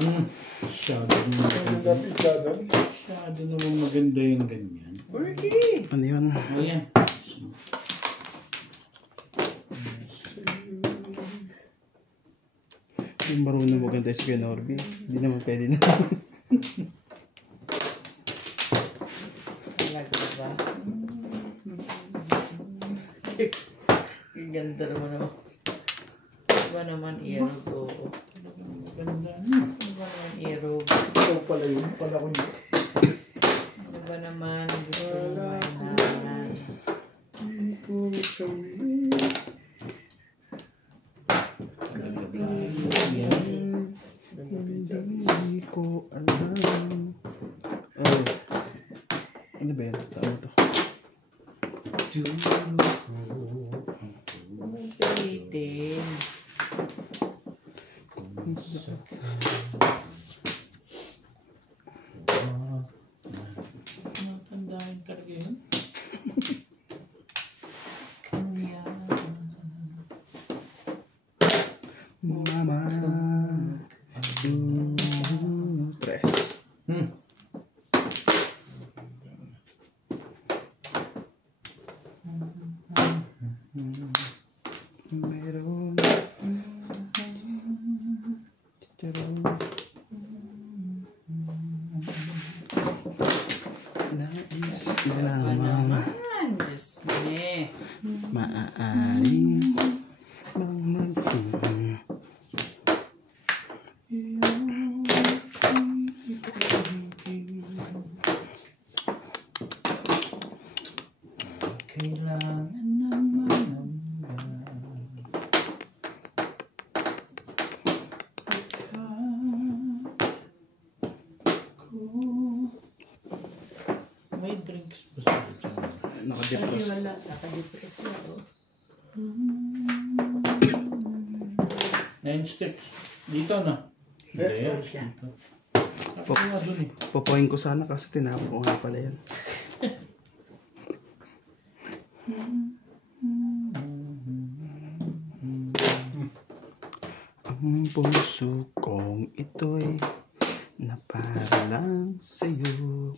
Masyado naman maganda yung ganyan. Ano yun? Ayan. Yung marunong maganda si Kuya Norby. Hindi naman pwede na. Talaga ba? Ang ganda naman. Iba naman aerob ko. Ganda. Iba naman aerob. Ito pala yun. Pala ko yun. Iba naman. Gusto naman. Hindi ko sabihin. Hindi ko alam. Oh. Ano ba yan? Tama to. Pilitin. Matandaan talaga yun. Mama. Press. Meron. Chicharon. Nais lamang Diyos me. maaari bang Kailangan naman may drinks ba sa dyan? nakadepros. Wala. Nakadipres ako. 9 steps. Dito na. Hindi, Hindi. siya. Dito. Ako nga dun eh. Popoin ko sana kasi tinapon ko nga pala yan. Ang puso kong ito'y na para lang sa'yo.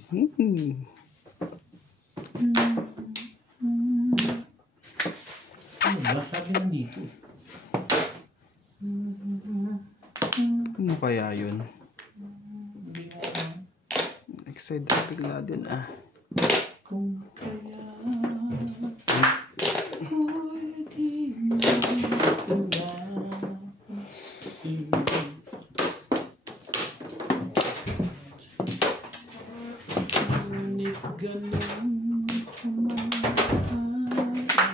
Ano ba? Sabi nandito. Ano kaya yun? Hindi mo alam. Excited na bigla din ah. Kung kaya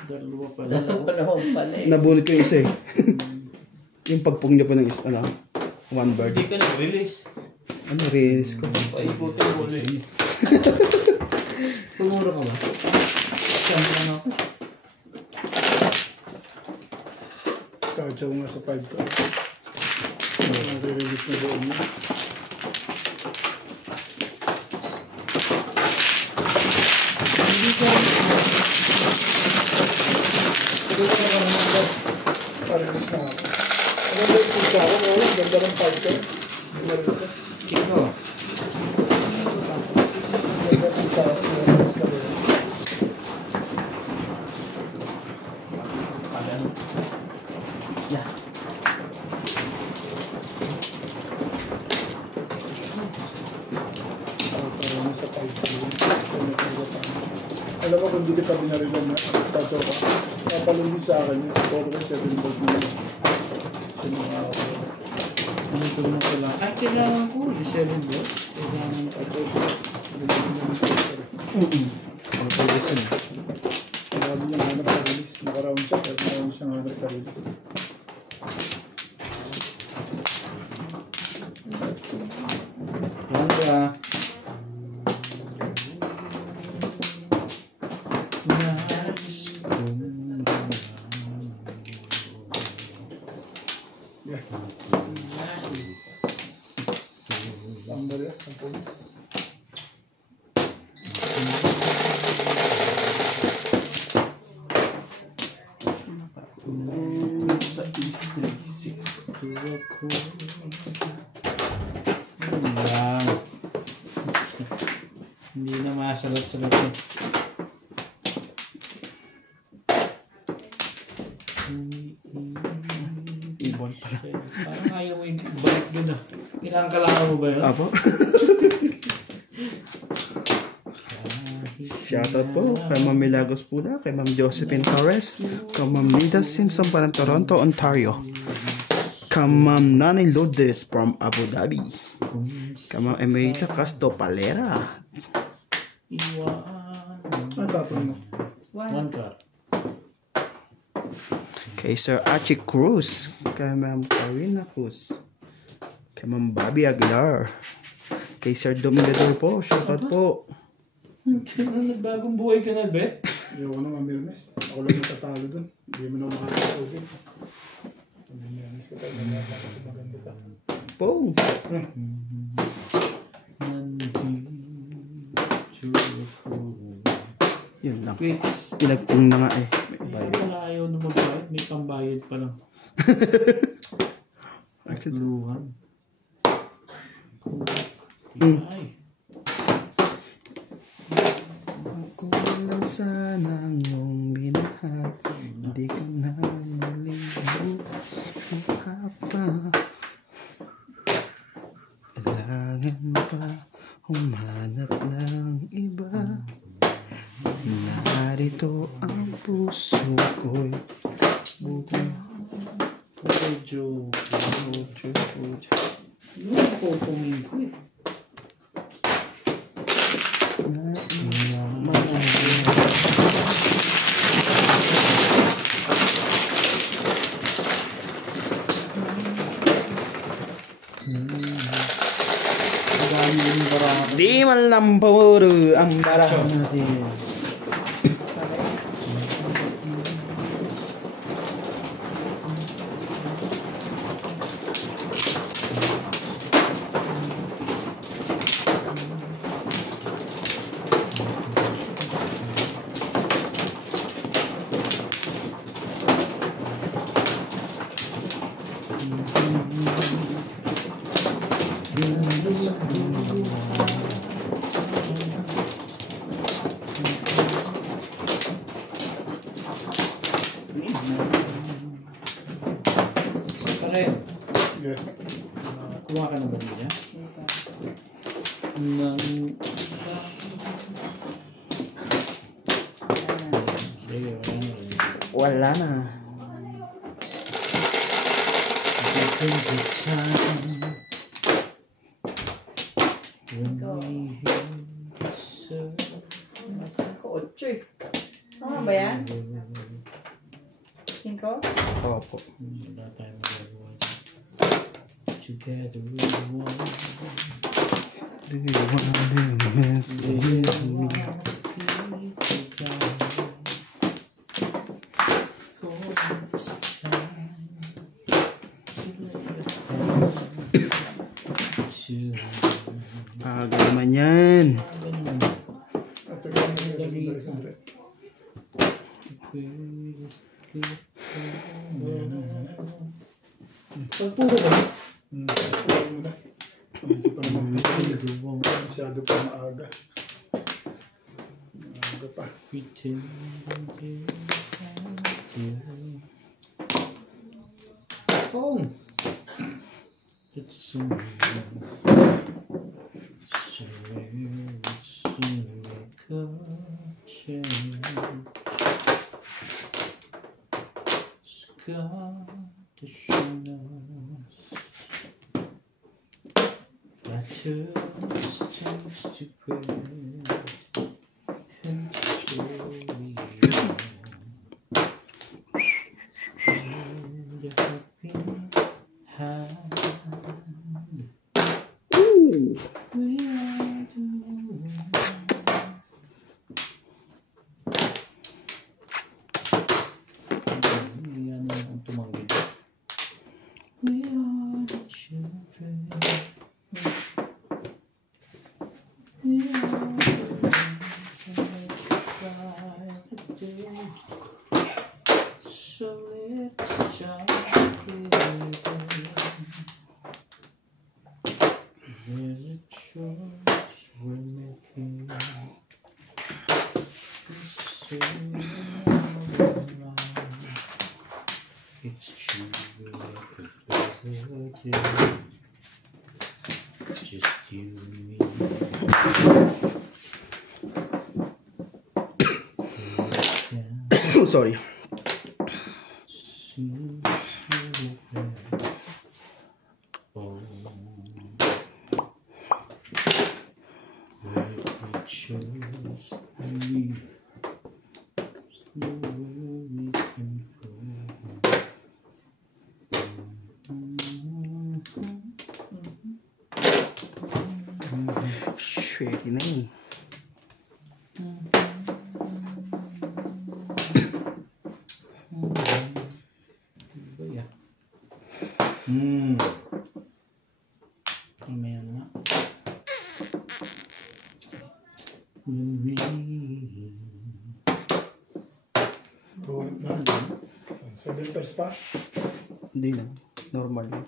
dalawa pala. Dalawa naman pala eh. Nabunot ko yung isa eh. Yung pagpung niya pa ng isa, ano? One bird. Hindi ka nag-release. Ano, release ko? Paikutin mo ulit. Tumuro ka ba? Scam ka na ako. Kajaw nga sa 5 to. Nare-release na doon mo. Hindi ka Nare-release na ako. Ano ba yung pulsa ako? Wala, ganda ng 5 to. Sino? Ganda ng pulsa ako. Nare-release ka doon. Yeah. Parang sa 5 to. Alam mo kung hindi kita binarilan na kajaw ka. Kapalungin sa akin yun. Puro ko 7 balls mo. Sinuha ako. Hindi ko naman kailangan. Ay, kailangan ko. Yung 7 balls. Kailangan ko. Kajaw siya. Binigyan niya ng pulsa. Ano pa yung sun? Marami niyang hanap sa release. Naka-round siya. Pero marami siyang hanap sa release. Yan ka. Yeah. Number yan. Ang puno. Sa East 36 to ako. Hindi na masalat-salat eh. Ibon pala. Parang ayaw mo balik dun ah. Kailangan kailangan mo ba yun? Apo? Shoutout po kay Ma'am Milagros Pula, kay Ma'am Josephine Torres, kay Ma'am Nida Simpson from Toronto, Ontario, kay Ma'am Nani Lourdes from Abu Dhabi, kay Ma'am Emerita Castro Palera, Ang tapon mo. One card. kay Sir Archie Cruz, kay Ma'am Karina Cruz, kay Ma'am Bobby Aguilar, kay Sir Dominador po, shoutout po. Nagbagong buhay ka na, Bet? Ayoko na mamirmes. Ako lang natatalo dun. Hindi mo na makakatugin. Mamirmes ka tayo. Maganda ka. Po. Yun lang. Wait. Pinagpung na nga eh. May Ay, bayad. wala ayaw na magbayad. May pambayad pa lang. Luhan. Ay. Ako lang sana ngong minahal, hindi ka na nalimutan pa. Kailangan pa humanap ng iba. Narito ang puso ko'y Medyo. Yung pupungin ko eh. Di man lang puro ang barahan natin. So, pare, Yeah. kuha ka na ba niya? Nang... Sige, Wala wala na. na. Masin ko, 8 eh. Tama ba yan? 5? Opo. Wala tayong magagawa dyan. Together we want. Do you wanna live with me? Aga naman yan. At ito yung dali sandali. Pagpuro ba? Ayun mo na. Hindi pa naman pipili. Masyado pa maaga. Maaga pa. Oh! It's so There's a choice we're making. Just you and me. Sorry. Oh, chose me. Slowly control. Pwede na yun. Ba yan? Mamaya na. Gold na. 7 pesos pa. Hindi na. Normal na.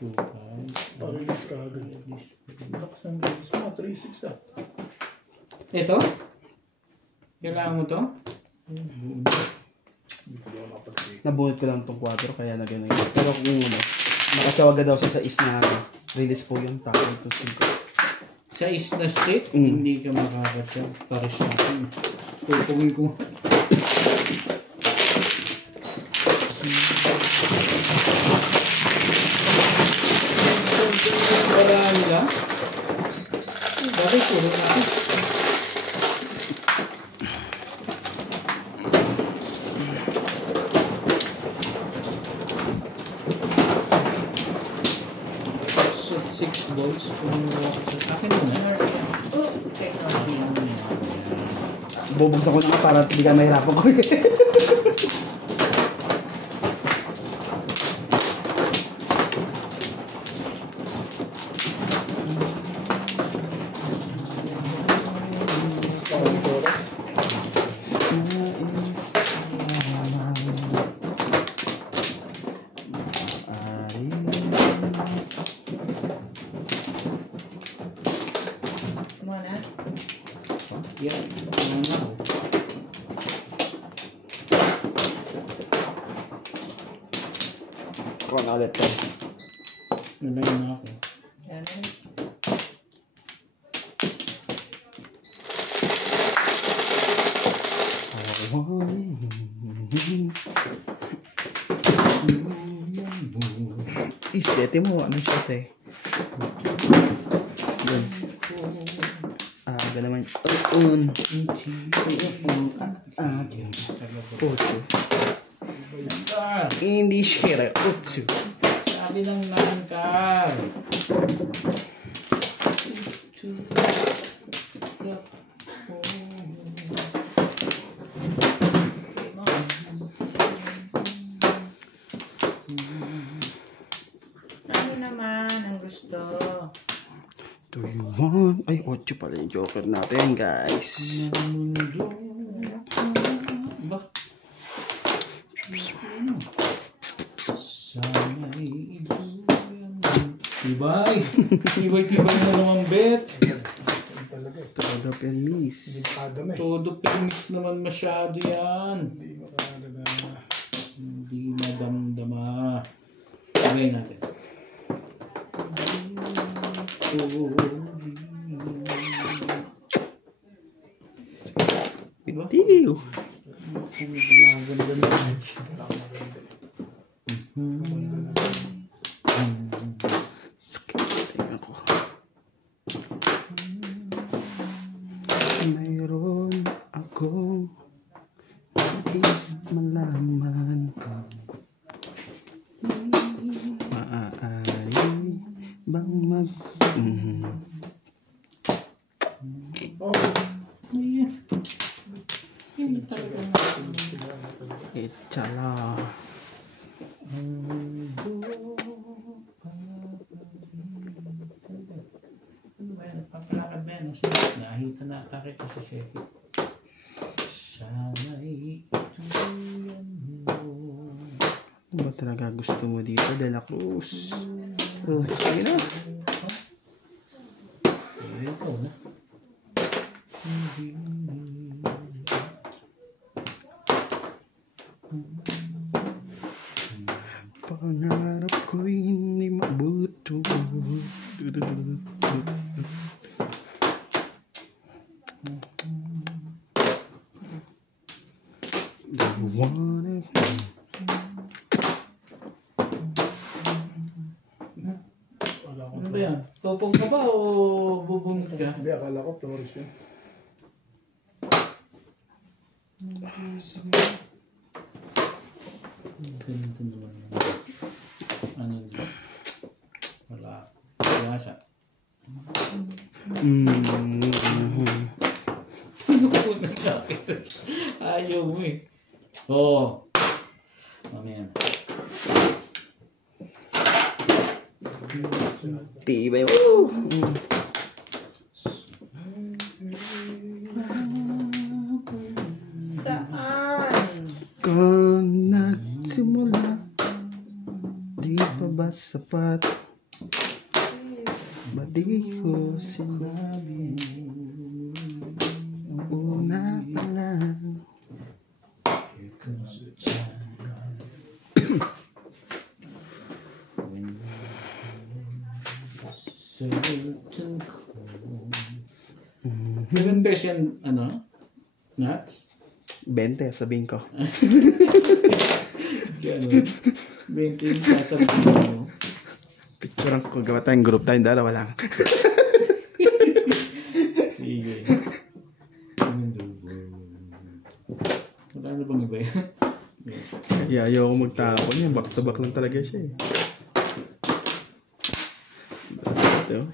2, 5. Parilis ka agad. Malakas ang bilis mo. 3-6 ah. Ito? Kailangan mo to? Dito daw nakapag-take. Nabunot ko lang tong 4 kaya na gano'n yun. Pero kung ano, nakatawaga daw siya sa is na release po yung tackle to 5. Sa is na state, hindi ka makakatya. Paris sa akin. Pupungin ko. Marami lang. Bakit puro na ako? So, 6 balls. Kumuha ko sa akin mo na. Bubuksan ko na nga para hindi ka mahirapan ko. Muna. Yeah, ano na ako. Ako na ulit to. Nalayin na ako. Yan. Isete mo, anong shot eh? Yun. Aga naman. Ocho. Hindi siya. Ocho. Sabi ng nangkar. Ano naman ang gusto? Do you want? Ay, ocho pala yung joker natin, guys. Ba? Sana'y Tibay! Tibay-tibay na naman, bet! Yan talaga eh. Todo permis. Delikado na eh. Todo permis naman masyado yan. Hindi makakalaga na. Hindi madamdama. Tagay natin. Bitiw. Sakit na tayo ako. Mayroon akong nais malaman. Maaari bang mag... Oh, Ayan. Yan talaga. Itsala. Papalakad na yan. Nakahita na atake ka sa Sheffield. Sana'y ituyan mo. Ano ba talaga gusto mo dito, De La Cruz? Oh, sige na. Ito na. Pangarap ko'y hindi mabuto. Don't wanna... Wala akong Ano ba yan? Topong ka ba o bubungit ka? Hindi, akala ko Flores yun. Ganito naman. Ano yun? Wala. Wala siya. Ano po na sakit? Ayaw mo eh. Oo. Mamaya na. Tibay. Saan? Kung nagsimula, di pa ba sapat? Ba't di ko sinabi? Ang una pa lang. Certain cold. 7 pesos yan, ano? Nuts? 20, sabihin ko. Gano'n. 20 yung sasabihin mo. Picturean ko, gawa tayong group tayong dalawa lang. Sige. Wala na bang iba yan? Yes. Yeah, ayaw ko magtapon niya. Back to back lang talaga siya eh. Ito.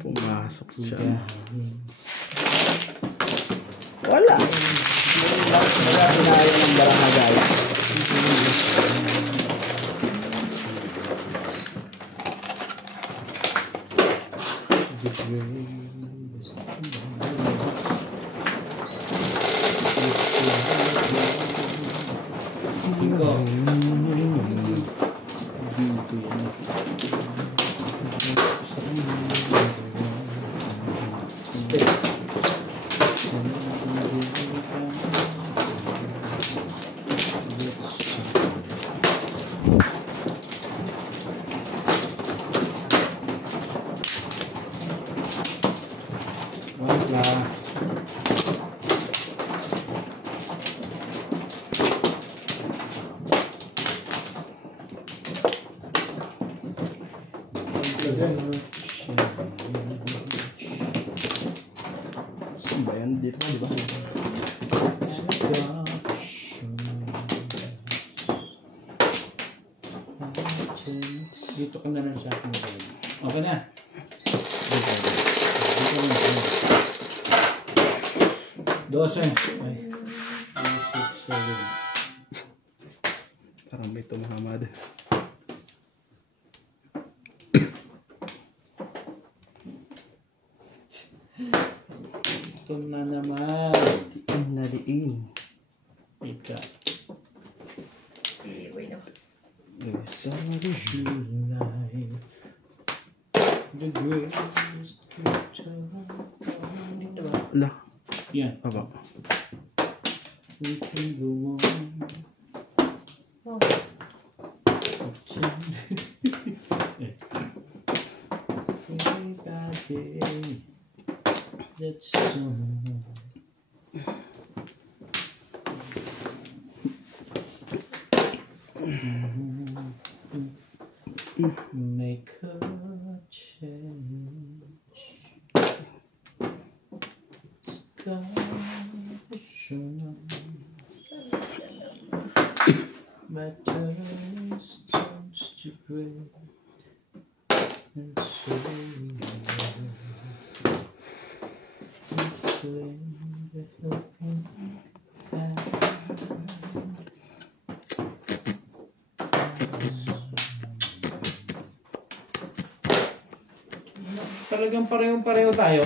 Pumasok siya. Wala. Wala pinayo ng baranga guys. Cinco. Dito yan. Step. Wala. Saan ba yan? Dito ka, di ba? Dito ka na lang sa akin. Okay na. Dito na. 12. Ay. 6, 7. Parang may tumahamad. Ito na naman. Diin na diin. Ika. Wait na. Sorry. Life. The greatest picture. Dito ba? La. Yan. Aba. We can go on. Oh. Everybody, that's so. Make a change. Sky shine. My turns turns to gray. And so talagang parehong-pareho tayo,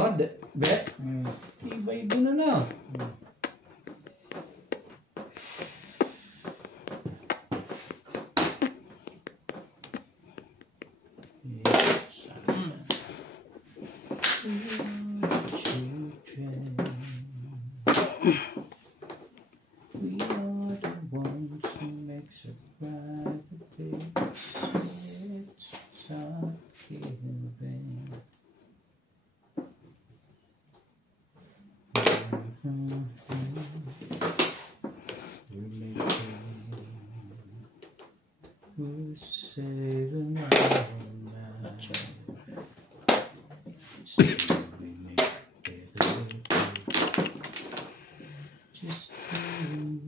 Bet? Iba-iba na na. We are the ones who makes a brighter day. We're saving our lives. We make it just me.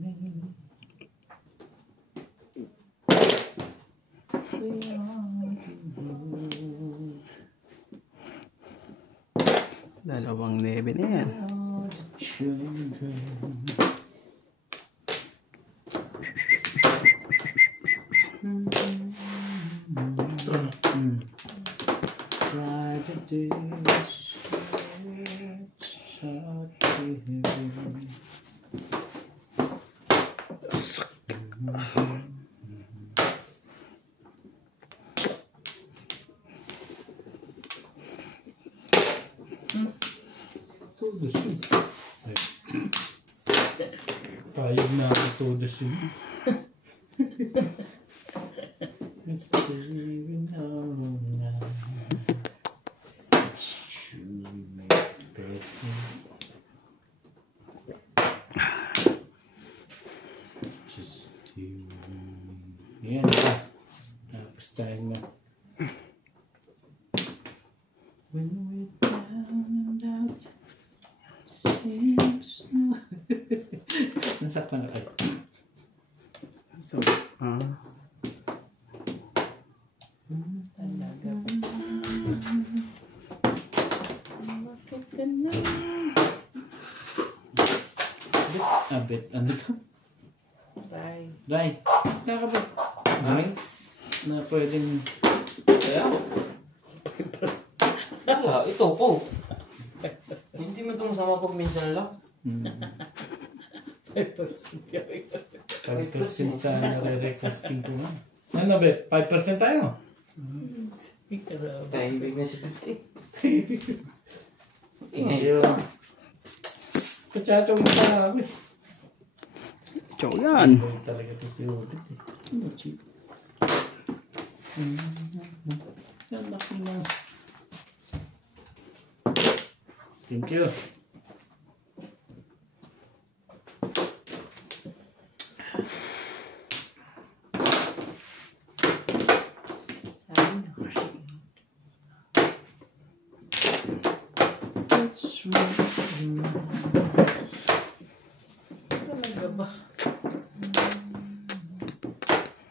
We are the world. Dalawang 9 na yan. We are the children. Try to do todo sim. Payag na ako todo sim. Saving our lives. It's true, we make it better. Just you. Yan na. Tapos tayo na. When we're down and out, seems no. Nasaktan na tayo. So, Bakit ka na? Bet, ano to? Bye. Right. Nakabit. Drinks na pwedeng... Kaya? Wala, ito ko. Hindi mo ito masama pag minsan lang. 5% gawin. 5% sa nare-requesting ko nga. Ano bet? 5% tayo? Tahimik na si Piti. Ingay. Ayun. Kachachaw mo pa namin. chow yan. Ayun talaga ito si Odit eh. Ano, cheap? Yan, laki na. Thank you. Sabi na kasi. That's right. Talaga ba?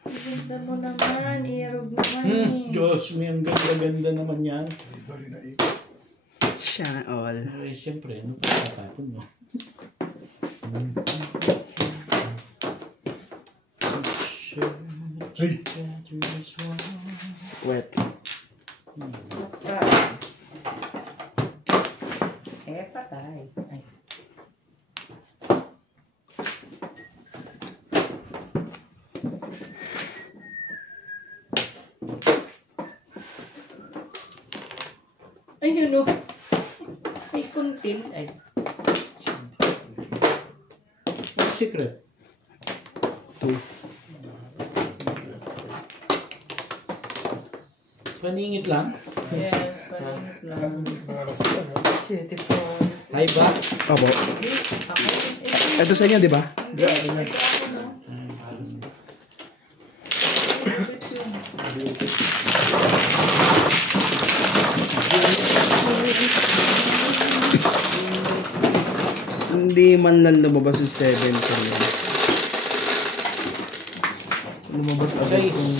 Ganda mo naman. Iyarog naman eh. Diyos mo, ang ganda-ganda naman yan. Iba rin na ito. Sana all. Eh, siyempre, ano pa tatapon mo? Ay! Wet. Patay. Ay. Ayun o. May kuntil. Ay. Secret. Paningit lang. Yes, paningit lang. Mga rasta na. Shit, ito. Hi ba? Opo. Ito sa inyo, di ba? Grabe na. Hindi man lang lumabas yung 7 ko lang. Lumabas agad Guys. kung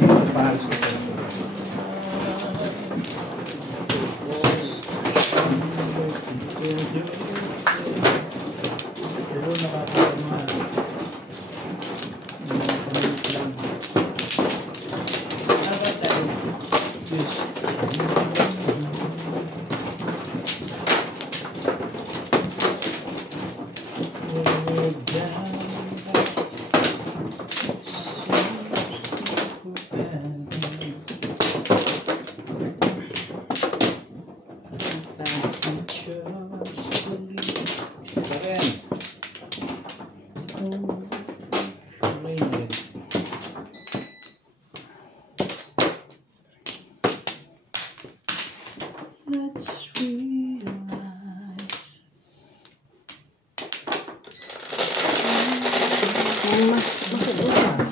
yung pares ko. Pero nakakama. Pamilip lang. Just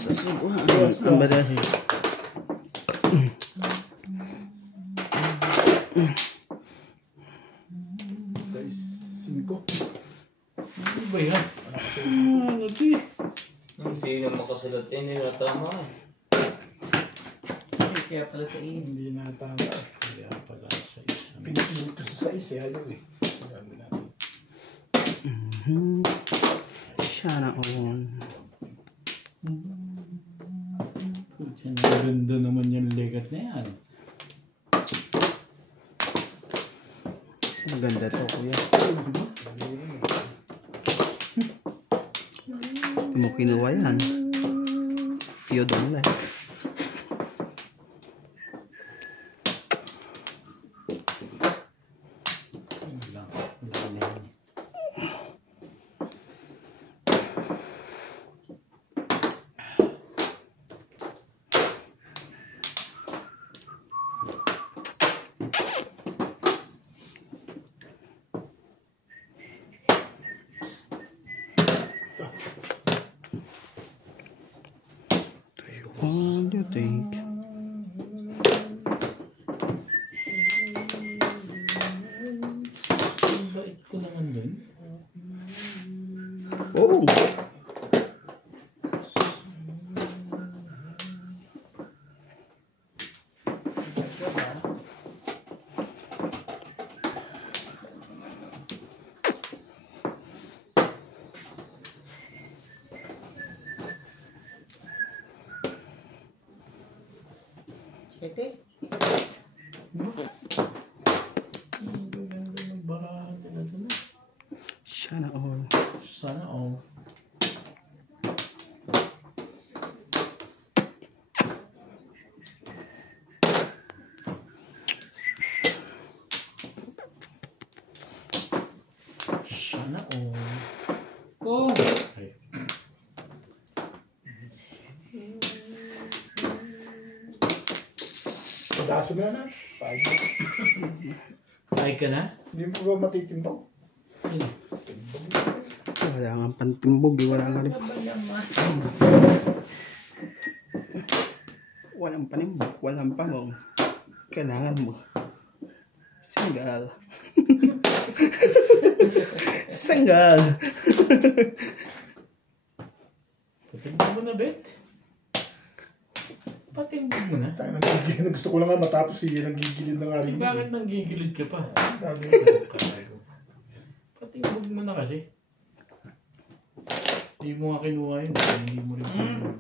Ang badahe. Size 5. Ano ba yan? Ano ito eh? Sino makasulat eh, hindi na tama eh. Kaya pala sa is. Hindi na tama. Kaya pala sa isang. Pinipinit ko sa size eh. Ayaw eh. Sabi natin. Sana all. Kutsa na ganda naman yung legat na yan. Maganda to, kuya. Hindi mo kinuha yan. You don't like. Wala na yan. What do you think? Ang bait ko naman dun. Oh! Ete. Ang ganda ng barahan nila dun. Sana all. Sana all. Sana all. Oh! Ay. Padaso mo na. 5. Ay ka na? Hindi mo ba matitimbang? Ayun. Wala nga pantimbog. Wala nga rin. Walang panimbog. Walang pamong. Kailangan mo. Single. Single. Patimbog mo na, Bet. Patimbog mo na. Tayo nagigilid. Gusto ko lang nga matapos siya. Nagigilid na nga rin. Bakit nang gigilid ka pa? Gabi. Patimbog mo na kasi. Hindi mo nga kinuha yun. Hindi mo rin kinuha.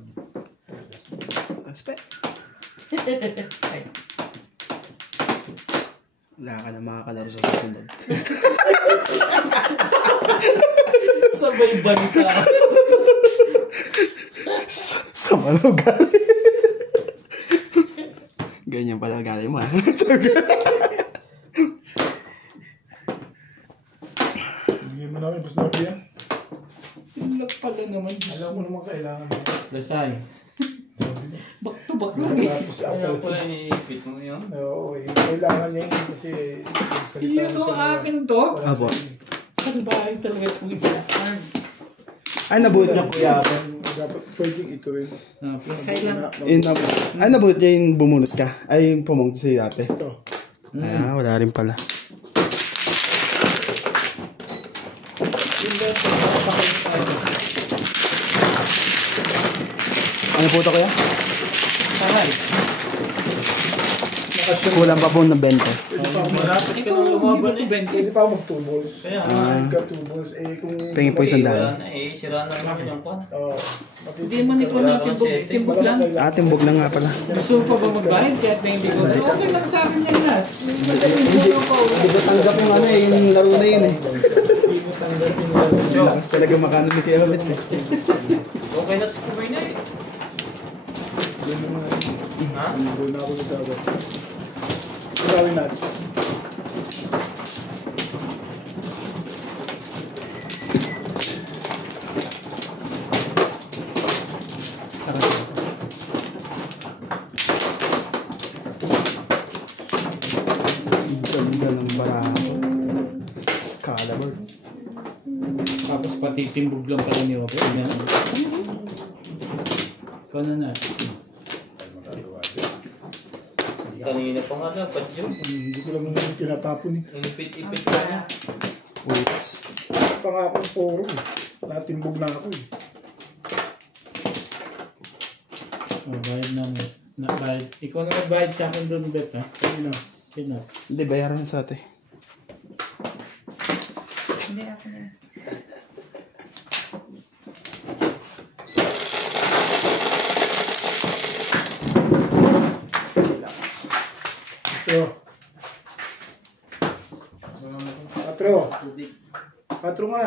Aspect. Wala ka na makakalaro sa susunod. Sabay balita. Sa malugali. Ganyan pala ugali mo. Hindi mo namin. Basta natin yan. Yung lag pala naman. Alam mo naman kailangan mo. Lasay. Back to back lang eh. Tapos Kaya after. pala iniipit mo yun. Oo, kailangan niya yun kasi salita Yun o akin to. Abo. Saan bahay talaga itong isa? Ay, nabuhat niya kuya. Dapat pwedeng ito rin. Plasay lang. Ay, nabuhat niya yung bumunot ka. Ay, yung pumunto sa'yo dati. Ito. Ah, wala rin pala. Yung left, papakain tayo. Ano po ito kuya? Sahay. Kulang pa po ng 20. Pwede pa ako Malapit ka Ito, nang hindi ba lumaban ito eh. 20? Pwede pa ako mag-2 balls. Kaya Ka 2 balls. Eh kung... Tingin po isang wala daan. na eh. Sira na naman yung kwan. Oo. Hindi man ikaw ng timbog. Timbog lang. Ah, timbog na nga pala. Gusto mo pa ba magbayad kahit na hindi ko? Okay lang sa akin yan, Nats. Madaling mo lang pa. Hindi ko tanggap yung ano eh, yung laro na yun eh. Hindi mo tanggap yung laro. Lakas talaga makano ni Kuya Babet eh. Okay na sa kumay na eh. Doon naman. Ha? Doon na ako sa sabi. Gawin natin. Ganda ng barato. Excalibur. Tapos pati timbog lang pala ni Ope. Yan. Ikaw na. Ay, magagawa dyan. Kanina pa nga dapat yun. Hindi ko lang naman tinatapon eh. Inipit-ipit ka na. Wait. Pa nga akong poro eh. Natimbog na ako eh. Bayad na mo. Bayad. Ikaw na magbayad sa akin doon, Bet, ha? Kanina. Sino? Hindi, bayaran sa ate. Hindi ako na. Patro. Patro. Patro nga.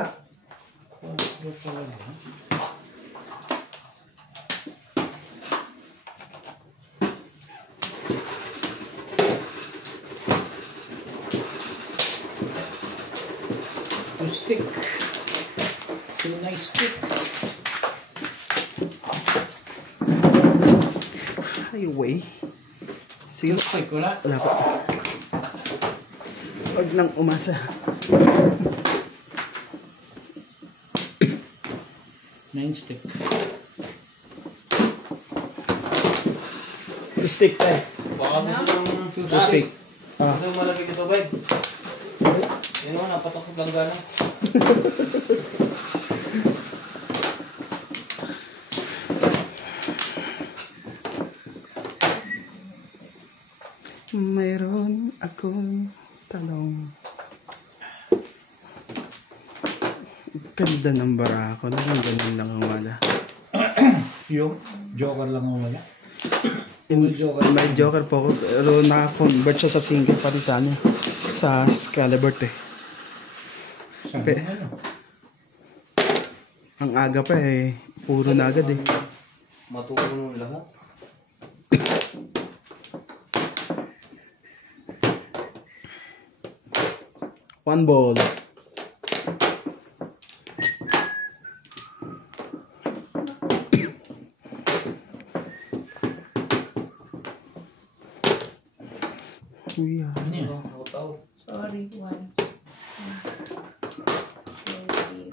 Two stick. Two nice stick. Highway. Sige. Two stick, wala? Wala pa. Huwag nang umasa. Nine stick. Stick tayo. Baka gusto ng Stick. Gusto mo malapit ito, babe? Yun o, napatok sa gangana. Mayroon akong talong. Ganda ng barako. Ganun lang ang wala. Yung joker lang ang wala. May joker po ako, pero naka-convert siya sa single pati sa ano, sa Excalibur eh. Saan Pe- ano? Ang aga pa eh, puro na agad eh. Matulong lahat. One ball. We are. Ano yan? Ako tao. Sorry, one. Sorry.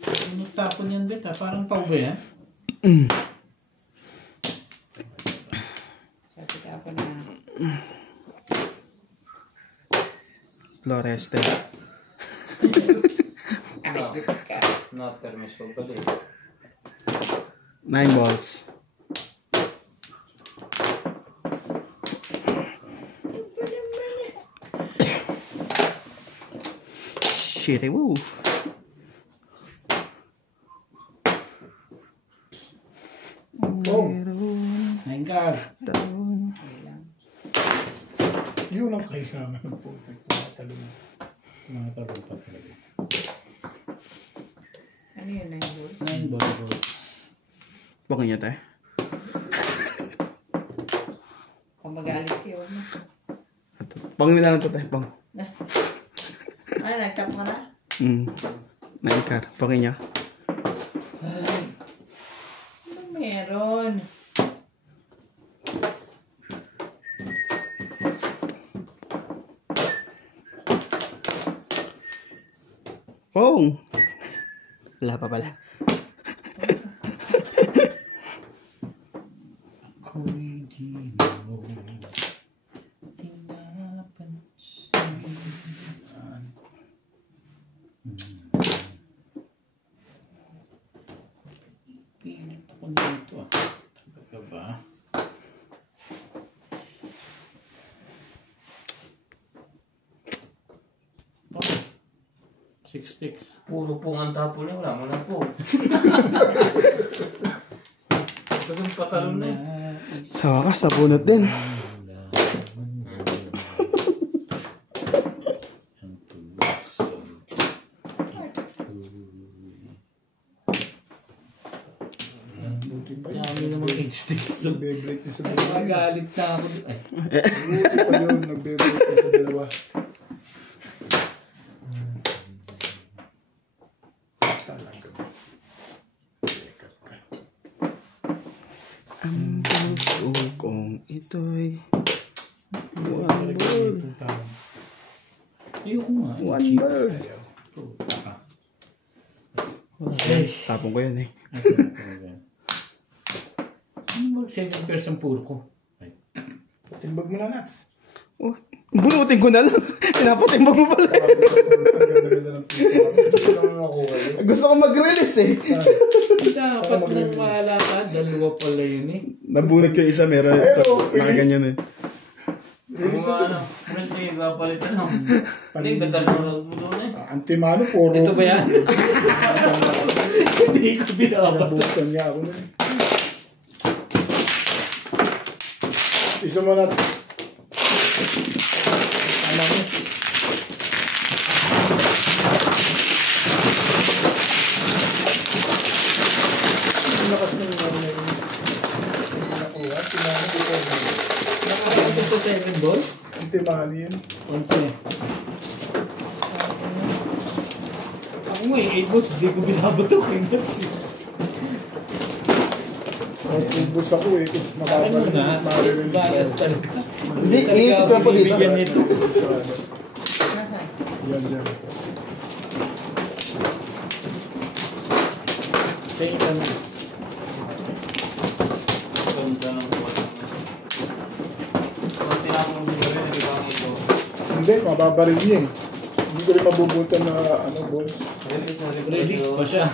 Ano tapon yan, Bet, ha? Parang pau ba yan? Sabi ka ako na. Floreste. Ay, good ka. Na-permis ko pala eh. 9 balls. Shit, woo. Oh, Nine card. yun ang kailangan ng putik. Tumatalong. Mga tarong pa talaga. Ano yun na yung rules? 9 balls. Bakit niya tayo? Kung magalit kayo, huwag mo. Pang na lang ito tayo, pang. Ano, nag-tap mo na? 9 car. Bakit niya? Ano meron? Pong! Wala pa pala. Ako'y di mo pinapansin. Pilit ako dito, ah. Talaga ba? Oh. 6 sticks. Puro pong ang tapo niya. Wala mo na po. Kasi patalon na eh. Sa wakas, nabunot din. Dami naman 8 sticks doon. Nagbe-break niya sa Ay, dalawa. magalit na ako. Ay, Buti pa yun, nagbe-break niya sa dalawa. Talaga ba? Sikat ka. Ang puso kong ito'y one ball. ayoko nga. One Cheap. ball. Ayaw. Taka. Tapon ko yun eh. Ano ba 7 pairs ang puro ko? Ay. Timbag mo na, Nats. Oh, bunutin ko na lang. Pinapatimbang mo pala. Ganda-ganda ng pizza. Hindi naman makuha yun. Gusto ko mag-release eh. Dapat nang wala ka. Dalawa pala yun eh. Nabunot ko yung isa, meron ito. Nakaganyan eh. Kung ano, ano tayo papalitan ng... Hindi, ganda lang mo doon eh. Antimano, puro. Ito ba yan? Hindi ko binabat. Nabutan niya ako nun. Isa mo natin. Ano mo? Ang lakas ng mga nakuha. Antimano, dito. Nakakabot ko 7 balls? Antimano yun. 11. Ako mo eh, 8 balls. Hindi ko binabat ako yung nuts eh. Ubus ako eh. Ano na? Marirelease Bias ako. talaga. Hindi, Talaga ito pa dito. binibigyan nito. Nasaan? Yan. Thank you. Ganda ng buwan. Kung tinapong mo siguro, hindi ba ang ito? Hindi, mababaril niya eh. Hindi ko rin mabubutan na balls. Release pa siya.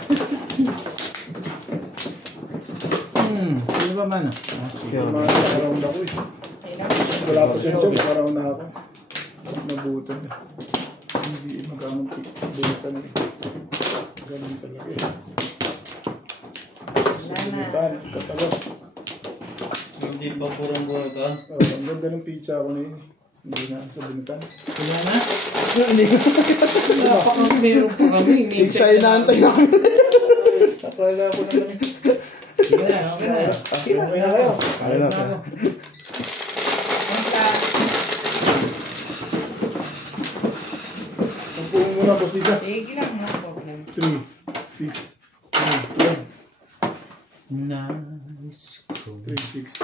Sino ba man? Sige. Around ako eh. Wala pa siya dyan, around na ako. Mabutan na. Hindi magkamang butan eh. Ganun talaga eh. Butan, katalog. Hindi pa purong buwan ka. Ang ganda ng pizza ako na yun. Hindi na sa bunutan. Wala na? Napakang meron pa kami. Hindi siya inaantay namin. Akala ko naman eh. Sige na, okay na. Okay na kayo. Ayun na siya. Tungkulong muna po pizza. Sige lang, no problem. 3, 6, 12, Nice. 3, 6.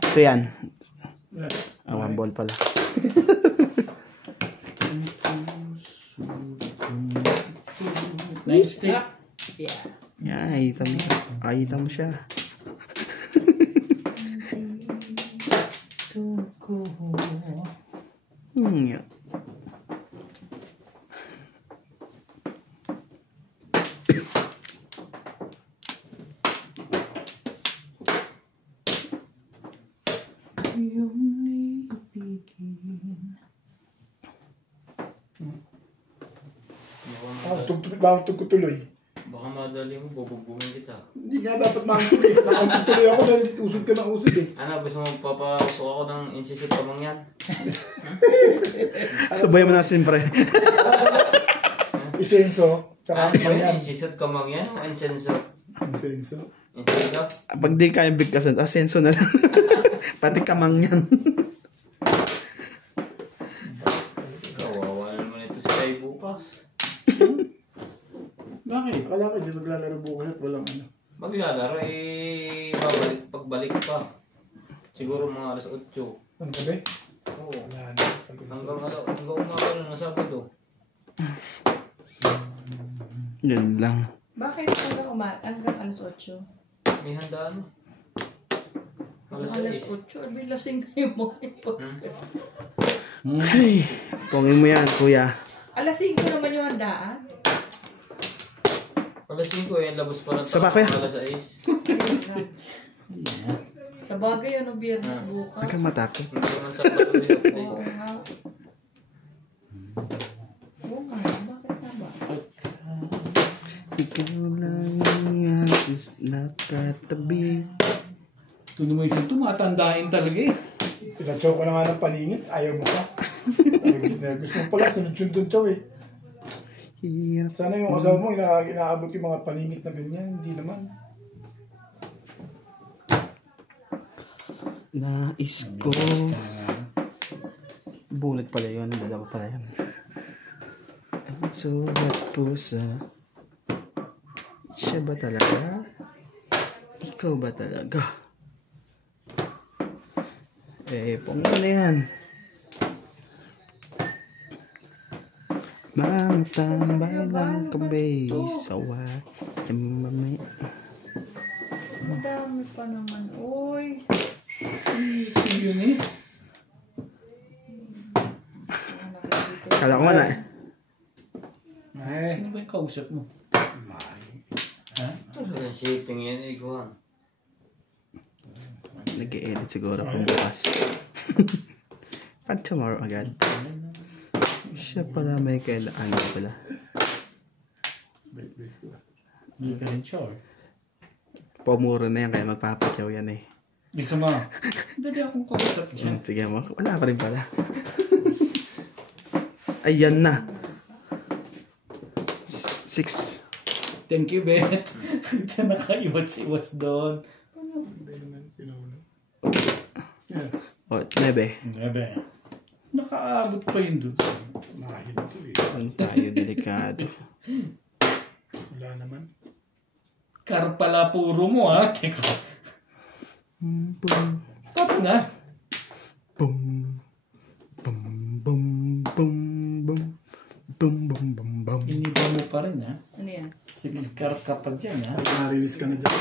Ito yan. Yan. One ball pala. Nice stick. Yeah. Yan, ayita mo siya. Yeah. Tugtog ko tuloy. Baka madali mo, bubugbungin kita. Hindi nga dapat makakot eh. Nakakot tuloy ako dahil usod ka ng usod eh. Ano, gusto mo papasok ako ng insisit pa mong yan? Sabay mo na siyempre. Isenso. Tsaka Ano yan. yun? Insisit ka mong yan o insenso? Isenso. Insenso? Pag di kayang bigkasan, asenso na lang. Pati kamang yan. Kawawa naman ito si Tay bukas. Bakit? Akala ko di maglalaro bukas at walang ano. Maglalaro eh, pagbalik pa. Siguro mga alas 8. Ang gabi? Oo. Wala na. Hanggang umaga na Sabado. Yun lang. Bakit hanggang alas 8? May handaan. Alas Alas 6. 8? Abi, lasing kayo mo. Ay, pongin mo yan, kuya. Alas 5 naman yung handaan. Alas 5 eh, labas pa ng Sa ba, kuya? alas 6. Sa bagay, ano, biyernes bukas. Huwag kang matakot. Hindi naman Sabado may update. Oo nga. Oo nga, bakit na ba? Ikaw lang ang atis nakatabi. Ito naman isang tumatandain talaga eh. Pinachow ko na nga ng paningit. Ayaw mo pa. Gusto mo pala, sunod-sunod chow eh. Hirap. Sana yung asawa mo, inaabot yung mga paningit na ganyan. Hindi naman. Nais ko. Bunot pala yun. Dalawa pala yun. Ang sulat pusa. Siya ba talaga? Ikaw ba talaga? Eh, pong na yan. Mga tambay lang kabay sawa. Mamay. Madami pa naman. Uy. Yun eh. Kala ko man na eh. Ay. Sino ba yung kausap mo? Ha? Ito na shipping yan, iguan. Nag-e-edit siguro kung bukas. Pan tomorrow agad. Siya pala may kailangan pala. Hindi ka rin sure. Pumuro na yan kaya magpapatyaw yan eh. Gusto mo? Dali akong kausap dyan. Sige mo, wala pa rin pala. Ayan na. 6. Thank you, Bet. Ito nakaiwas-iwas doon. Hindi naman pinuna. Yeah. O, 9. Grabe. Nakaabot pa yun doon. Mahina to eh. Ano tayo, delikado. Wala naman. Karpala puro mo, ha? Teka. Boom, Tapos na. boom, boom, boom, boom, boom, boom, boom, boom, boom. Iniba mo pa rin, ha? Ano yan? 6 car ka pa dyan, ha? Naka-release ka na dyan.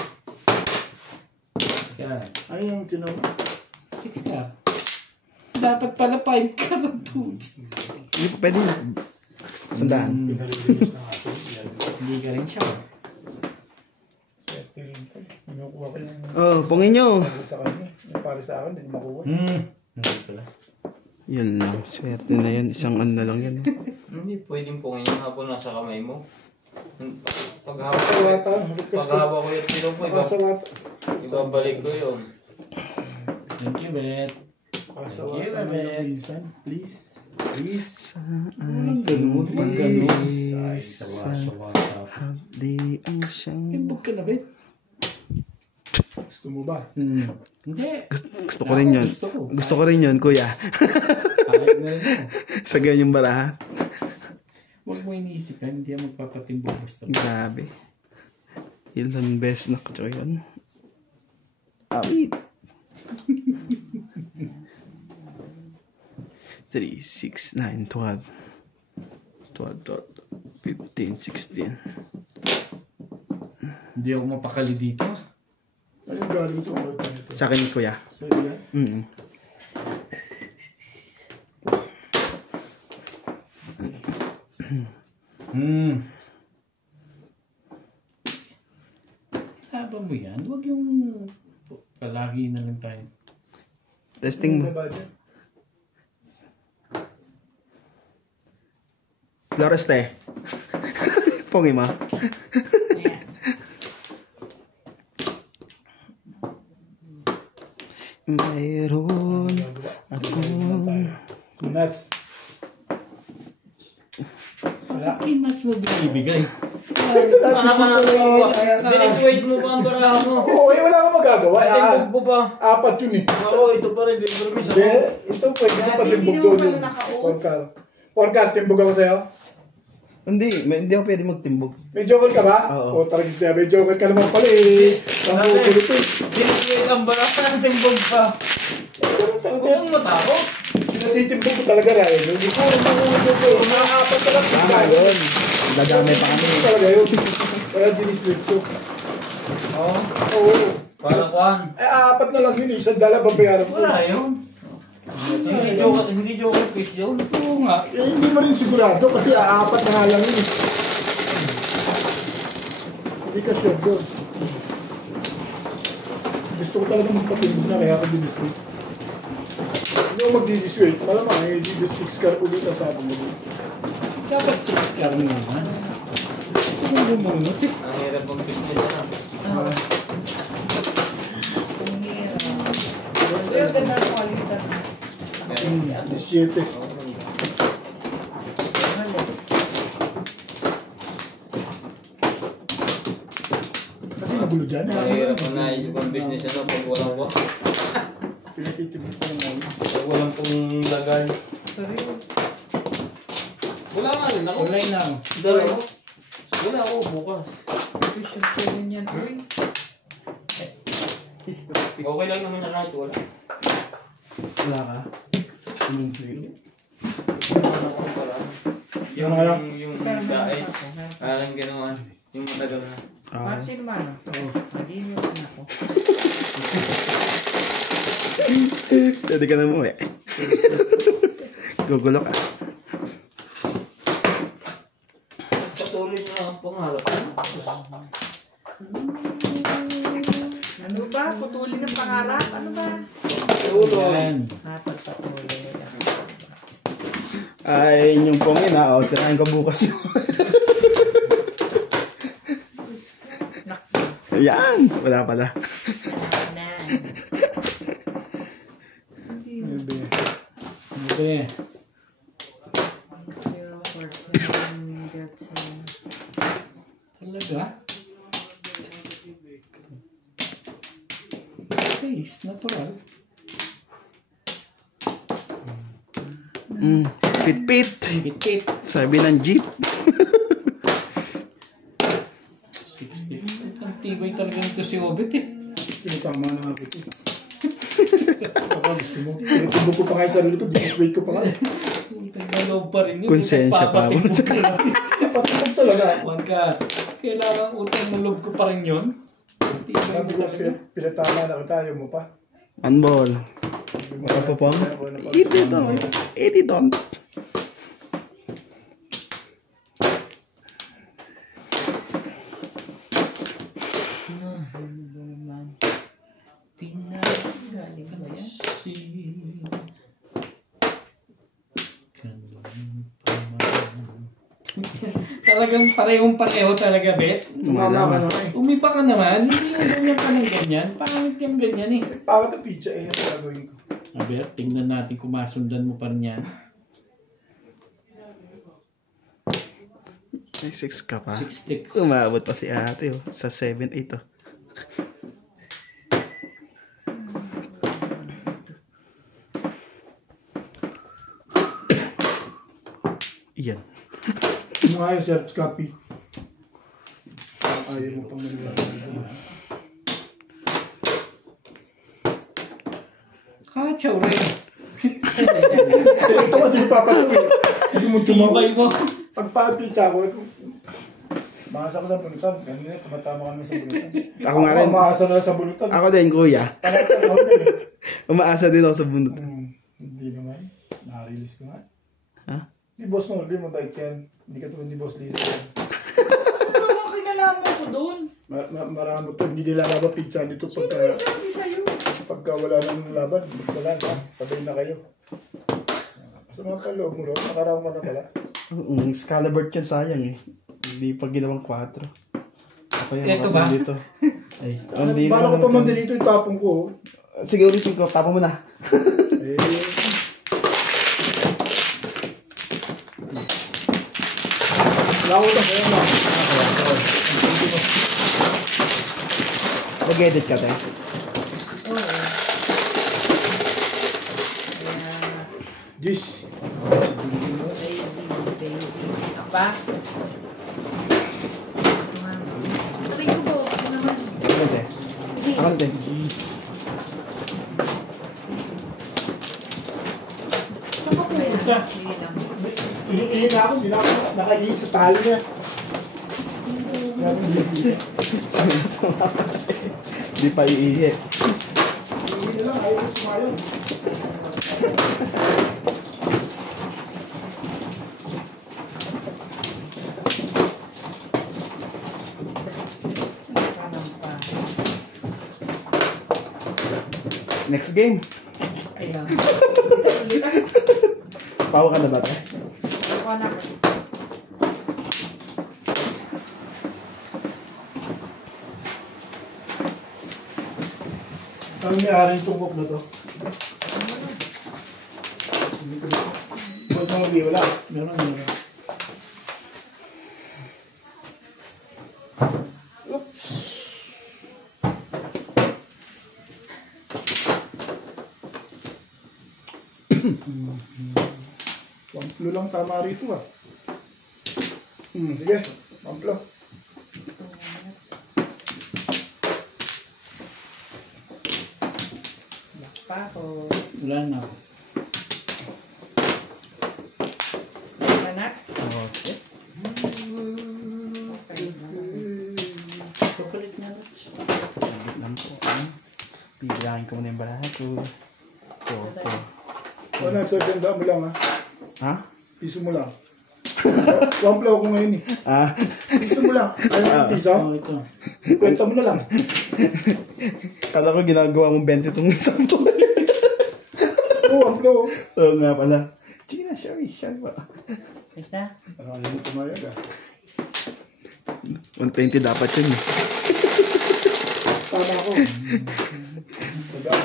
Yan. Ano yung tinawa? 6 car. Dapat pala 5 car ang puti. Hindi pa pwede. Sandaan. Pinarelease na aso. Hindi ka rin siya. Swerte rin pa eh. Minukuha ko yung Oh, pungin nyo. para sa kanya. Yung para sa akin, hindi ko makuha. Hindi pala. Yun lang. Swerte na yan. Isang ano na lang yan. Hindi pwedeng pungin yung habang nasa kamay mo. Paghawak ko, Sawata. paghawak ko yung pilog mo, Sawata. ibabalik ko yun. Thank you, Bet. Sawata mo yung minsan. Please. Please. Saan Ganun, pag ganun. Ay, sa sawa-sawa. hapdi ang siyang... Timbog ka na, Bet. Gusto mo ba? Hindi. Gusto ko rin yun. Gusto ko rin yun, kuya. Kahit na rin ako. Sa ganyang barahat. Huwag mo iniisip yan, hindi yan magpapatimbog. Gusto mo. Grabe. Ilan best na ko yun. Awit. 3, 6, 9, 12. 12, 15, 16. Hindi ako mapakali dito. Ano yung galing ito? Sa akin, kuya. Sa iyo yan? Haba mo yan. Huwag yung palagi na lang tayo. Testing mo. Ano ba dyan? Floreste. Pongi mo. Mayroon akong... Nuts. Wala. Peanuts mo binibigay. Anak ka na ba? Diniswade mo ba ang baraha mo? Oo, wala kang magagawa. Timbog ko pa. Apat yun eh. Ako, ito pa rin. Pero may Hindi, ito pwede mo Dati patimbog hindi doon. naman pala naka-on. Porkal. Porkal, timbog ako sa'yo. Hindi ako pwede magtimbog. May joker ka ba? Oo. O, taragis na. May joker ka naman pala eh. Ang kukulit eh. diniswade ang baraha ng timbog pa. Huwag kang matakot. Pinatitimbog ko talaga rin. Hindi ko makukulit ko. Nakakapat ka lang. Tama yun. Dadamay pa kami. Hindi talaga yun. Kaya dinislit ko. Oo. Oo. Parang kuhan. Ay, apat na lang yun eh. $1 babayaran ko. Wala yun. Hindi joke fish yun. Oo nga. Eh, hindi mo rin sigurado kasi apat na nga lang yun eh. Hindi ka sure doon. Gusto ko talaga magpatimbog na kaya ako dinislit. Hindi ako mag-dissuade. Malamang eh, di 6 car ulit ang tapong mo. Dapat 6 car mo naman. Ito mo bumunot eh. Ang hirap ng business na. Ang hirap. Pero ganda ang quality. 17. Kasi magulo dyan. Ang hirap ang naisip ang business na pag walang ko. Pinatitibig ko lang namin. Pag walang pong lagay. Sorry. Wala nga rin ako. Kulay na. Dalawa. Wala ako bukas. Vision ko rin yan. Uy. Okay lang naman na kahit wala. Wala ka? Wala ako para. Yung, Ano kaya? yung Pero dahil, ako, ha? parang gano'n. Yung matagal na. Sino man? Hindi nyo ako. Pwede ka na mo eh. Gugulo ka. Patuloy mo lang ang pangarap. Ano ba? Putulin ng pangarap? Ano ba? Yan. Pagpatuloy. Ay, yung pongin ha. O, sirain ko bukas yun. Yan. Wala pala. Maybe. Okay. Talaga? 6, natural. Pit-pit. Pit-pit. Sabi ng jeep. 60. Ang tibay talaga nito si Obet eh. Tama na ako ito. Ako gusto mo. Pinatubog ko pa nga yung sarili ko. Dinasway ko pa nga. Naloob pa rin yun. Konsensya pa mo. Patubog talaga. Juan ka, kailangan utang ng loob ko pa rin yun. Ang tibay Sabi mo ko, talaga. pinatama na kita. Ayaw mo pa. Unball. Wala pa pong. Eat it on. Eat it on. Talagang parehong-pareho talaga, Bet. Tumama ka na eh. Umipa ka naman. Hindi yung ganyan pa ng ganyan. Pangit yung ganyan eh. Pawat ang pizza eh. Ito gagawin ko. Aber, tingnan natin kung masundan mo pa rin yan. May 6 ka pa. 6 sticks. Umabot pa si ate oh. Sa 7-8 oh. Iyan. Ano nga yung search copy? Ayaw mo pang maniwala. Kachaw rin. Ito ka din papatuloy. Gusto mo Tibay mo. Pagpa-pizza ko, makasa ka sa bunutan. Kanina, tumatama kami sa bunutan. Ako nga rin. Umaasa na sa bunutan. Ako din kuya. Pangatang ako din eh. Umaasa din ako sa bunutan. Hindi naman. Na-release ko nga. Ha? Di Boss Nordy, mabait yan. Hindi ka tulad ni Boss Lisa. Ano kinalaman ko doon? Marami to. Hindi nila laban pizza dito pagka, Sabi sa'yo. pagka wala nang laban. Wala na. Sabay na kayo. Sa mga kaloob mo ron, nakaraw mo na pala. Excalibur yan sayang eh. Hindi pa ginawang 4. Ako yung Ito ba? dito. Ay. Hindi Bala ko naman pa man din ito, itapong ko. Sige ulitin ko. Tapon mo na. Eh, Lawot ang kaya na. Mag-edit ka tayo. Oo. Dish. Baby. Apa? Sabi ko po, ako naman. Ako din. Ako din. Saan ka pumunta? Hindi lang. Ihihin na ako, hindi na ako nakaihi sa tali niya. Hindi pa iihi. Ihihin na lang, ayaw ko tumayon. Next game. Ayun. Pawa ka na ba tayo? Ako na. Ang may-ari yung tungkok na to. Huwag mo mag-iwala. Meron. Pamplo lang tama rito ah. Sige, pamplo. Pa ako. Wala na. Wala na? Okay. Papalit na rin. Saglit lang po. Bibilangin ko muna yung baraha ko. Ito. Wala, sasanda mo lang ha. Ha? Piso mo lang. One flow ko ngayon eh. Ah. Piso mo lang. Ayaw ang piso? Oh, ito. Kwenta mo na lang. Kala ko ginagawa mong 20 itong isang po. Oo, one flow. Oo nga pala. Sige na, Sherry ba? Ayos na. Ayaw mo tumayag ah. 120 dapat yun. Tama ako.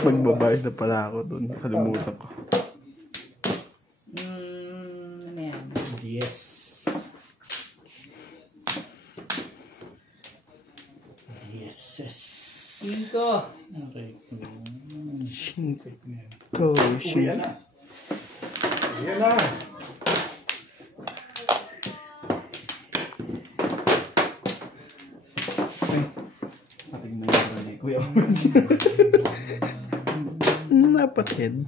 Magbabayad na pala ako doon. Nakalimutan ko. Ano yan? Yes. Yes. 5. Okay. Go, Uwian na. Uwian na. Patig na yung brand ni Kuya. Napatid.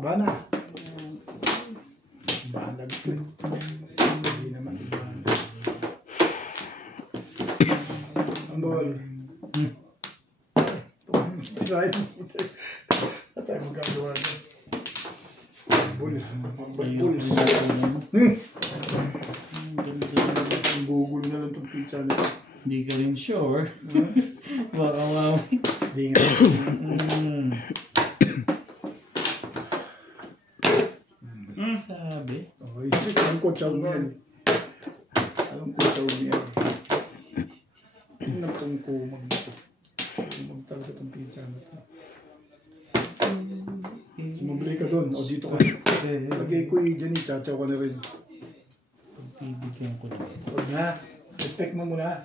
Bana. Banag to. Hindi naman ibana. Ang ball. Right. At tayo magagawa doon. Bull. Bull. Ang gugulo na lang itong pizza nito. Hindi ka rin sure. Baka mami. Hindi nga. Sabi. Okay. Alam ko, chow mo yan. Alam ko, chow mo yan. Pinapong ko talaga itong pizza na ito. Sumabili ka doon. O dito ka. Lagay ko dyan eh. Chachaw ka na rin. Pagpibigyan ko na. Huwag na. Respect mo muna.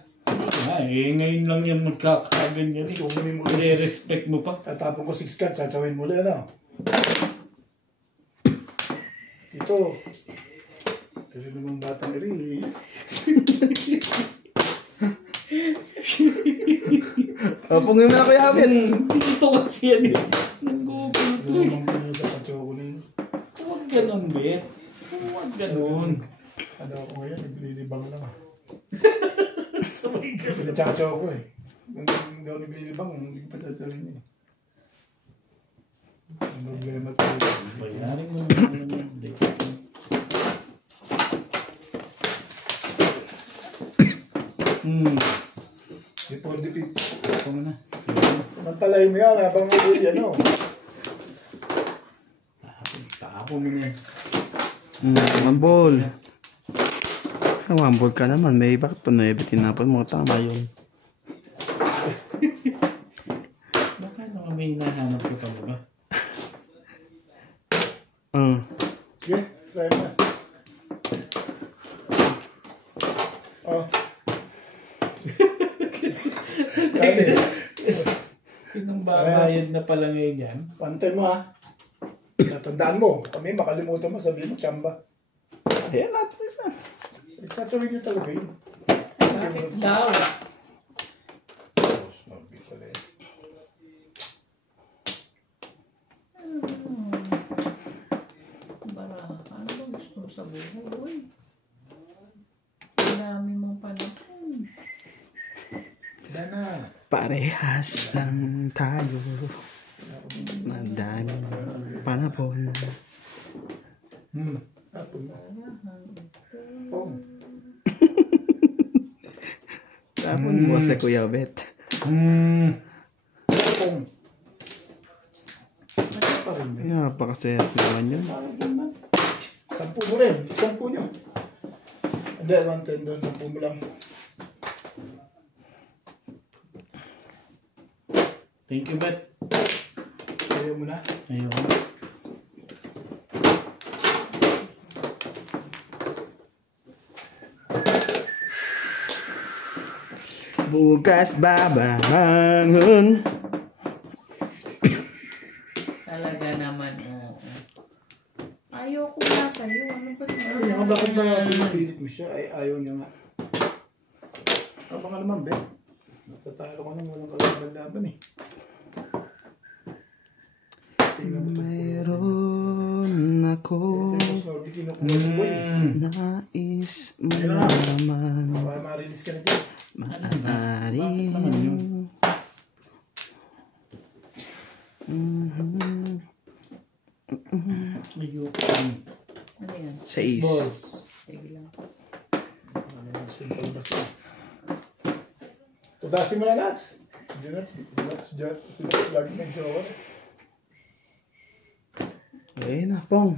Ngayon lang yan magkakaganyan. Kukunin mo ulit. I-respect mo pa. Tatapon ko 6 cards. Chachawin mo ulit. Ano? Dito. Pero naman batang iri. Pungin mo na Kuya Habit. Dito kasi yan eh. Nag-google to eh. Ano naman sa chachaw ko na yun. Huwag ganun, Bet. Huwag ganun. Ano ako ngayon? Naglilibang lang ah. Sabay ka. Pinachachaw ko eh. Kung hindi ako naglilibang, hindi ko pa chachawin eh. Ang problema tayo. Bayarin mo naman yung date. Before the pit. Ako na. Mantalay mo yan habang may ano. Tapo mo na yan. Mambol. Mambol ka naman. May bakit pa 9 tinapon mo? Tama yun. Baka naman may hinahanap ko pa ba? Sige, try mo na. Oh. Dali. Pinang babayad na pala ngayon yan. Pantay mo ha. Natandaan mo. Kami makalimutan mo. Sabihin mo, tsamba. Ayan na. Please na. Chachawin nyo talaga yun. Bakit daw? Ano ba gusto mo sa buhay? Ang dami mong panahon. Dana. Parehas lang tayo. Madaming panahon. Tapon mo. Pong. Tapon mo sa Kuya Bet. Pong. Ano pa rin ba? Napakasaya naman yun. Sampu mo rin. Sampu nyo. Hindi, 110 doon. Sampu mo lang. Thank you, Bet. Ayaw mo na. Ayun. Bukas babangon. Talaga naman, oo. Ayoko nga sa'yo. Ano ba Ayaw niya nga. Bakit ba pinipilit mo siya? Ay, ayaw niya nga. Tama nga naman, Ben. Natatalo ko nang walang kalaban-laban eh. Tingnan mo ito. Mayroon ako kinukuha si Boy. Nais malaman. Baka ma-release ka na dyan. Maaari. Ayoko. Ano yan? 6. Balls. Sige lang. Simple basta. Tutasin mo na, Nats. Nats, lagi ng jowa. Ayun na, Pong.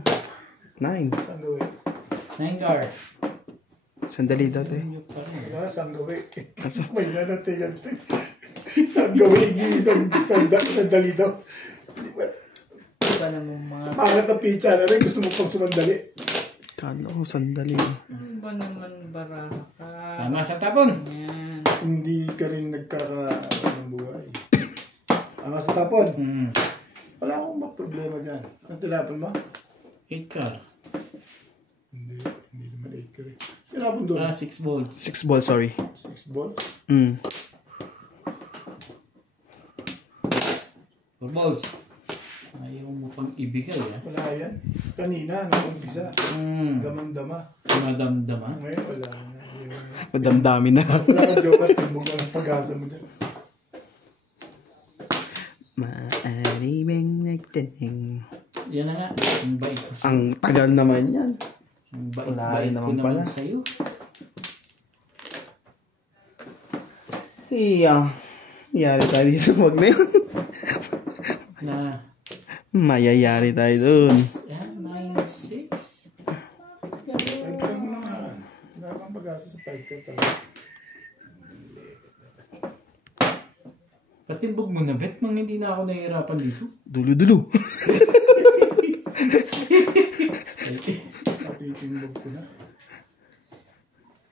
9. Saan gawin? 9 car. Sandali dati. Ayoko pa rin. Wala, saan gawin? May yan natin yan. Saan gawin? Sandali daw. Iba namang mga... Pangat ang pincha na rin. Gusto mo pang sumandali. Kala ko sandali. Ano ba naman baraka? Tama sa tapon. Yan. Hindi ka rin ng buhay. Ang sa tapon. Wala akong problema dyan. Ang tinapon mo? 8 car. Hindi naman 8 ka rin. Tinapon doon. 6 balls. 6 ball, sorry. 6 ball. 4 balls. Ayaw mo pang ibigay, ha? Wala yan. Kanina, nag-umpisa. Damang-dama. Madamdama. Ngayon, wala na. Madamdami na. Wala ka joker. Timbog ka ng pag-asa mo dyan. Maaari bang nagtaning. Yan na nga. Ang bait ko sa'yo. Ang tagal naman yan. Ang Wala bait naman ko naman pala. sa'yo. Iya. Yari tayo dito. Huwag na yun. Na, Mayayari tayo dun. yan, -6. Ay, ikaw mo naman. Wala kang pag-asa sa 5 ka talaga. Patimbog mo na, bet. Mang hindi na ako nahihirapan dito. Dulo-dulo. Patitimbog ko na.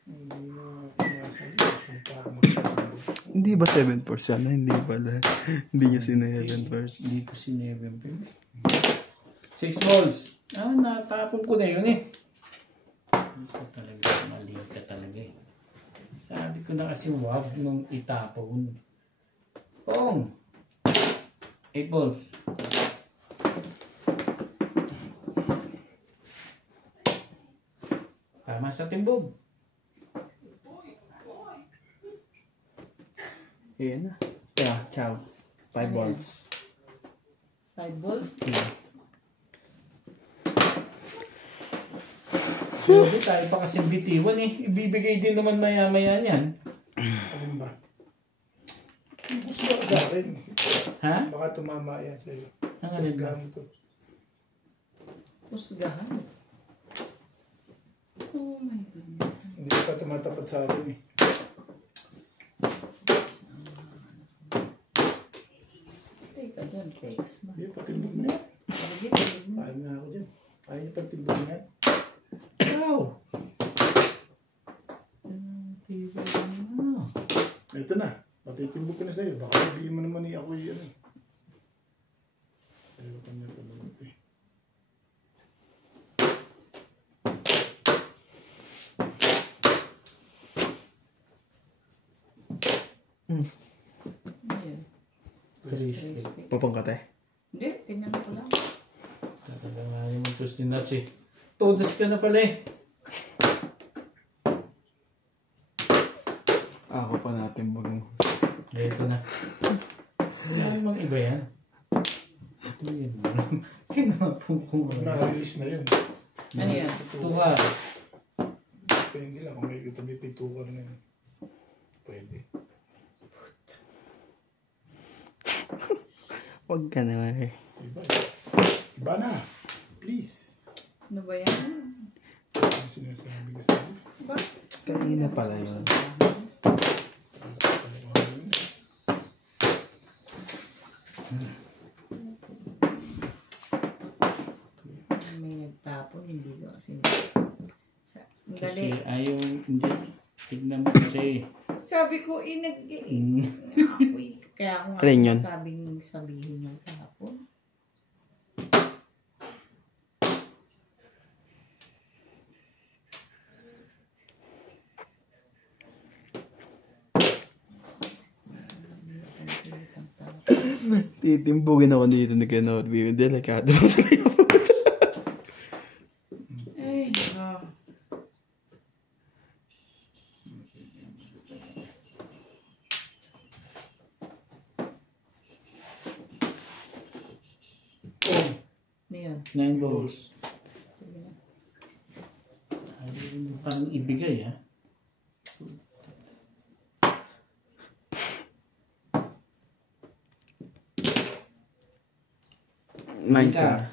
Hindi na pinasa rin. Para mag-timbog. Hindi ba 7 yan? Hindi pala. Hindi niya si 7 Hindi ko sinebe. 6 balls. Ah, natapon ko na yun eh. Ito talaga, mali ka talaga eh. Sabi ko na kasi wag nung itapon. Pong! 8 balls. Tama sa timbog. Ayan na. Yeah, ciao. 5 balls. 5 balls? Hindi tayo pa kasi bitiwan eh. Ibibigay din naman maya-maya niyan. Alin ba? Gusto ka sa akin. Ha? Baka tumama yan sa'yo. Ang alin ba? Husgahan mo to. Husgahan. Oh my goodness. Hindi ka tumatapat sa akin eh. Teka dyan, text mo. Hindi, patimbog mo yan. Ayaw na ako dyan. Ayaw niya patimbog mo yan. Wow! Tiba na. Ito na. Patitimbog ko na sa'yo. Baka sabihin mo naman ako yan eh. Ayaw ka niya talaga eh. Ayun. Tristic. Papang ka tayo. Hindi, tingnan ko lang. Talaga nga yung twist ni Nuts eh. Todas ka na pala eh. Ako pa natin bag mo. Ito na. Wala namang iba yan. Ito yun. Kinapong Na-release na yun. Ano yan? Tuwa. Pwede lang kung may katabi pitukar na yun. Pwede. Huwag ka na eh. Iba. Iba na. Please. Ano ba yan? Ano sinasabi ko sa'yo? Ba? Kanina pala yun. May nagtapon, hindi ko kasi... Kasi Dali. ayaw, hindi. Tignan mo kasi. Sabi ko, Mm. Kaya ako nga Alin yun? sabihin yung tapon. Titimbugin ako dito ni Kenot. Delikado sa iyo. Ay, 9 balls. Ay, parang ibigay ha. Nine ka.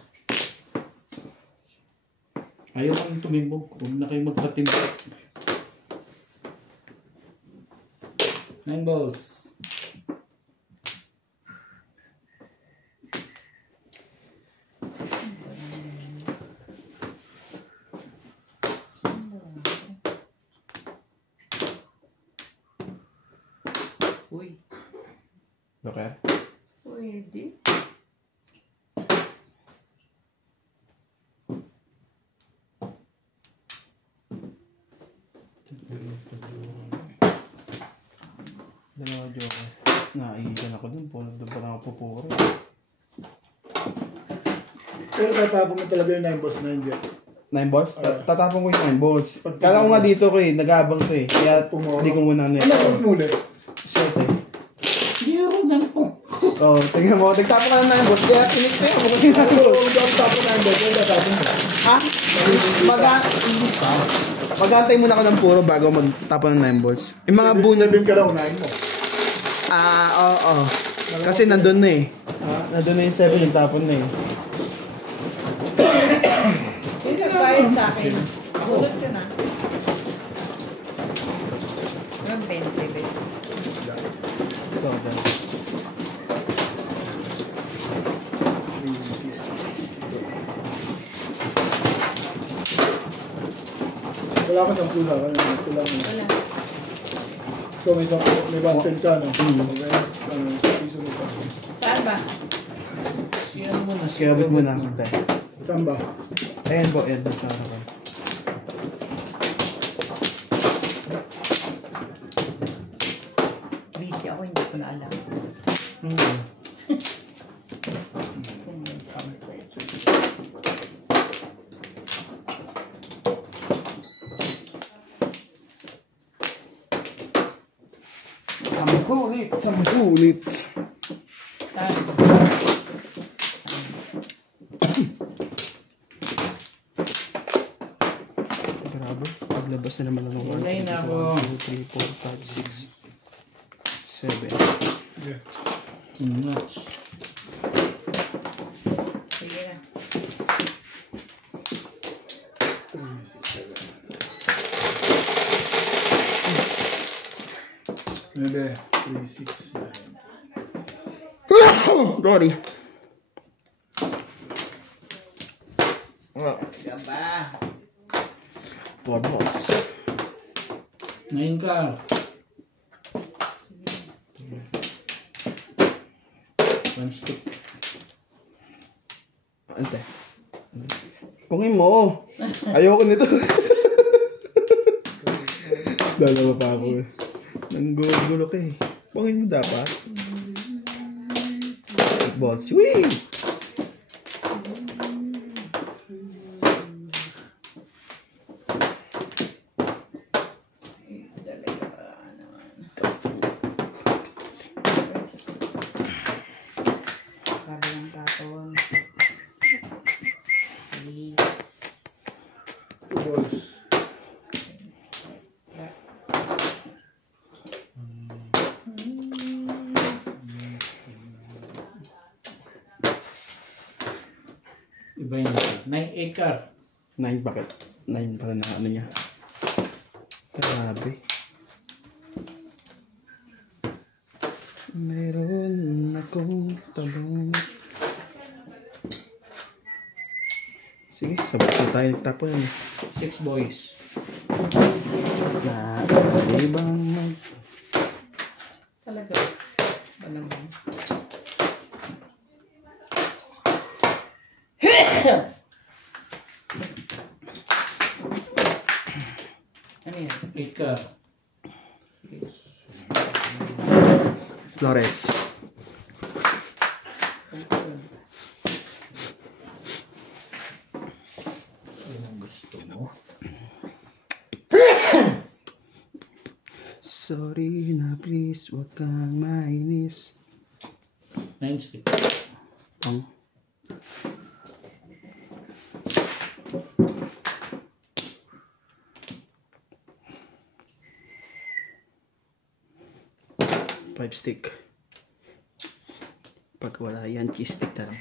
Ayaw kang tumimbog. Huwag na kayo magpatimbog. 9 balls. Uy. Okay. Pwede. Dalawa joker. Naiigan ako dun. Doon pa lang ako pupuro. Pero tatapon mo talaga yung 9 balls na hindi. 9 balls? Tatapon ko yung 9 balls. Kala ko nga dito ko eh. Nag-aabang to eh. Kaya hindi ko muna na Ano ang muli? Shit eh. Meron lang po. Oo, tingnan mo. Nagtapon ka ng 9 balls. Kaya tinik-tinik ako. Kung dapat tapon 9 balls, yung tatapon mo. Ha? Hindi pa. Mag-aantay muna ako ng puro bago magtapon ng 9 balls. Yung mga bunod. 7 ka lang, unahin mo. Oo. Kasi nandun na eh. Nandun na yung 7 yung tapon na eh. Sino nagbayad sa akin? Kulot ka na. Yung 20, 20. Ito, ito. Wala ka 10 sa akin. Ito lang. Wala. Ikaw may 110 ka, no? Okay. Piso mo pa. Saan ba? Siya muna. Kaya abot muna ako tayo. Saan ba? Ayan po, ayan. Sa harapan. Busy ako, hindi ko na alam. Sampulit! Sampulit! Grabe. Paglabas na naman ng 1, Hintay na ako. 2, 3, 4, 5, 6, 7. Yeah. Nuts. Sige na. 3, 6, 7. 9, 3, 6, 9. Rory. Gaba. 4 balls. 9 ka. One stick. Ante. Pungin mo. Ayoko nito. Dalawa pa ako eh. Nanggugulo ka eh. Pungin mo dapat. 8 balls. Whee! Sabi ng taton. Please. 2 balls. Iba yun. 9 ka. 9 bakit? 9 pala na ano niya. Grabe. Meron akong talong. Sige, sabot na tayo nagtapon. 6 boys. Na ibang mag... Talaga. Ba naman? Ano yan? 8 ka. Flores. Yan ang gusto mo. Sorry na please, wag kang mainis. 9 stick. Pang. 5 stick. Pag wala yan, cheese stick na lang.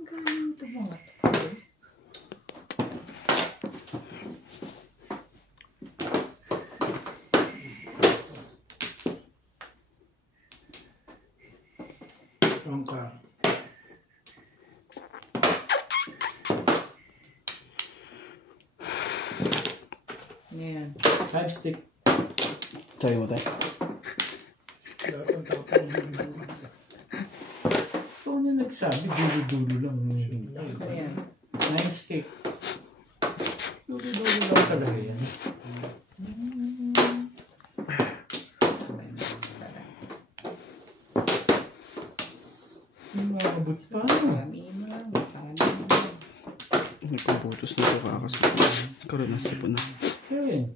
Galing ito mga to. Tongka. Ngayon. 5 stick. Sabi mo tayo. Lahat ng tapang Ikaw na nagsabi, dulo-dulo lang. Ayan. 9 stick. Dulo-dulo lang talaga yan. Umabot pa. Maramihin mo lang. Nagpabutos na ito kasi. Karoon na sipon na. 7.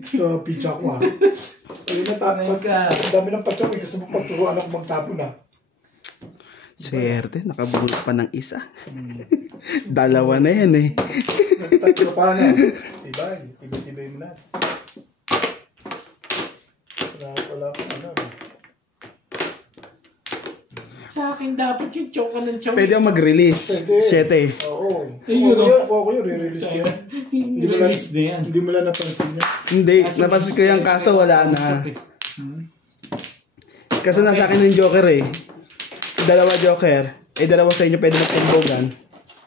sa pizza ko ha. Ayun na tapon. Ang dami ng patsak. Gusto mo pagturuan ako magtapon na. Swerte, nakabunot pa ng isa. Dalawa na yan eh. Tatlo pa na. Tibay. Tibay mo na. Wala ko ano. Sa akin dapat yung choke ng choke. Pwede ako mag-release. Pwede. 7. Oo. Ayun, Ako yun. Re-release ko yan. Release na yan. Hindi mo lang napansin niya. Hindi, napansin ko yung kaso wala na. Kasi nasa akin yung joker eh. Dalawa joker. Eh dalawa sa inyo pwede magpambogan.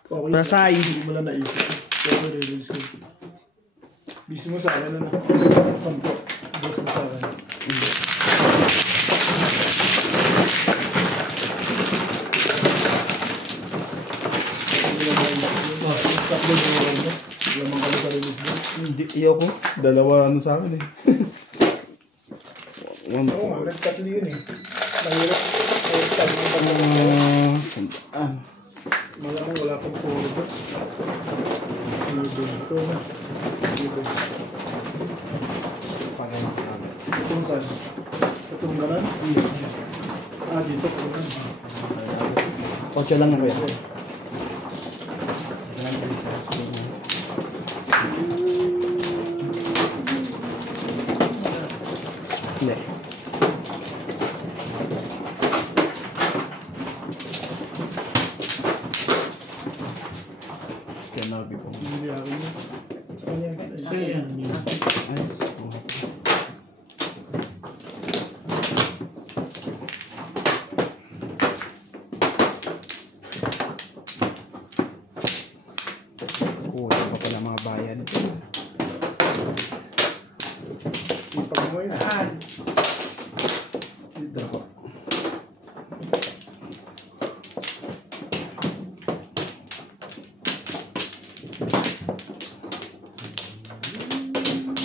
Okay. Pasay. Hindi mo lang naisip. Ako re-release ko. Busy mo sa akin na. Sampo. Boss mo sa akin. Lamang ka sa release mo. Hindi, ko. Dalawa ano sa akin eh. One, Oo nga, nagtatlo yun eh. Mahirap. Tatlo pa lang. sandaan. Malamang wala pang puro ba? Ito na. Itong saan? Itong ganan? Dito po na. 8 lang ako yan. Hindi. Kaya nabi po. Hindi ako yun. Sa kanya. So yan. Ay, kuha pa pala mga bayan. Ipag mo yun. Dito po.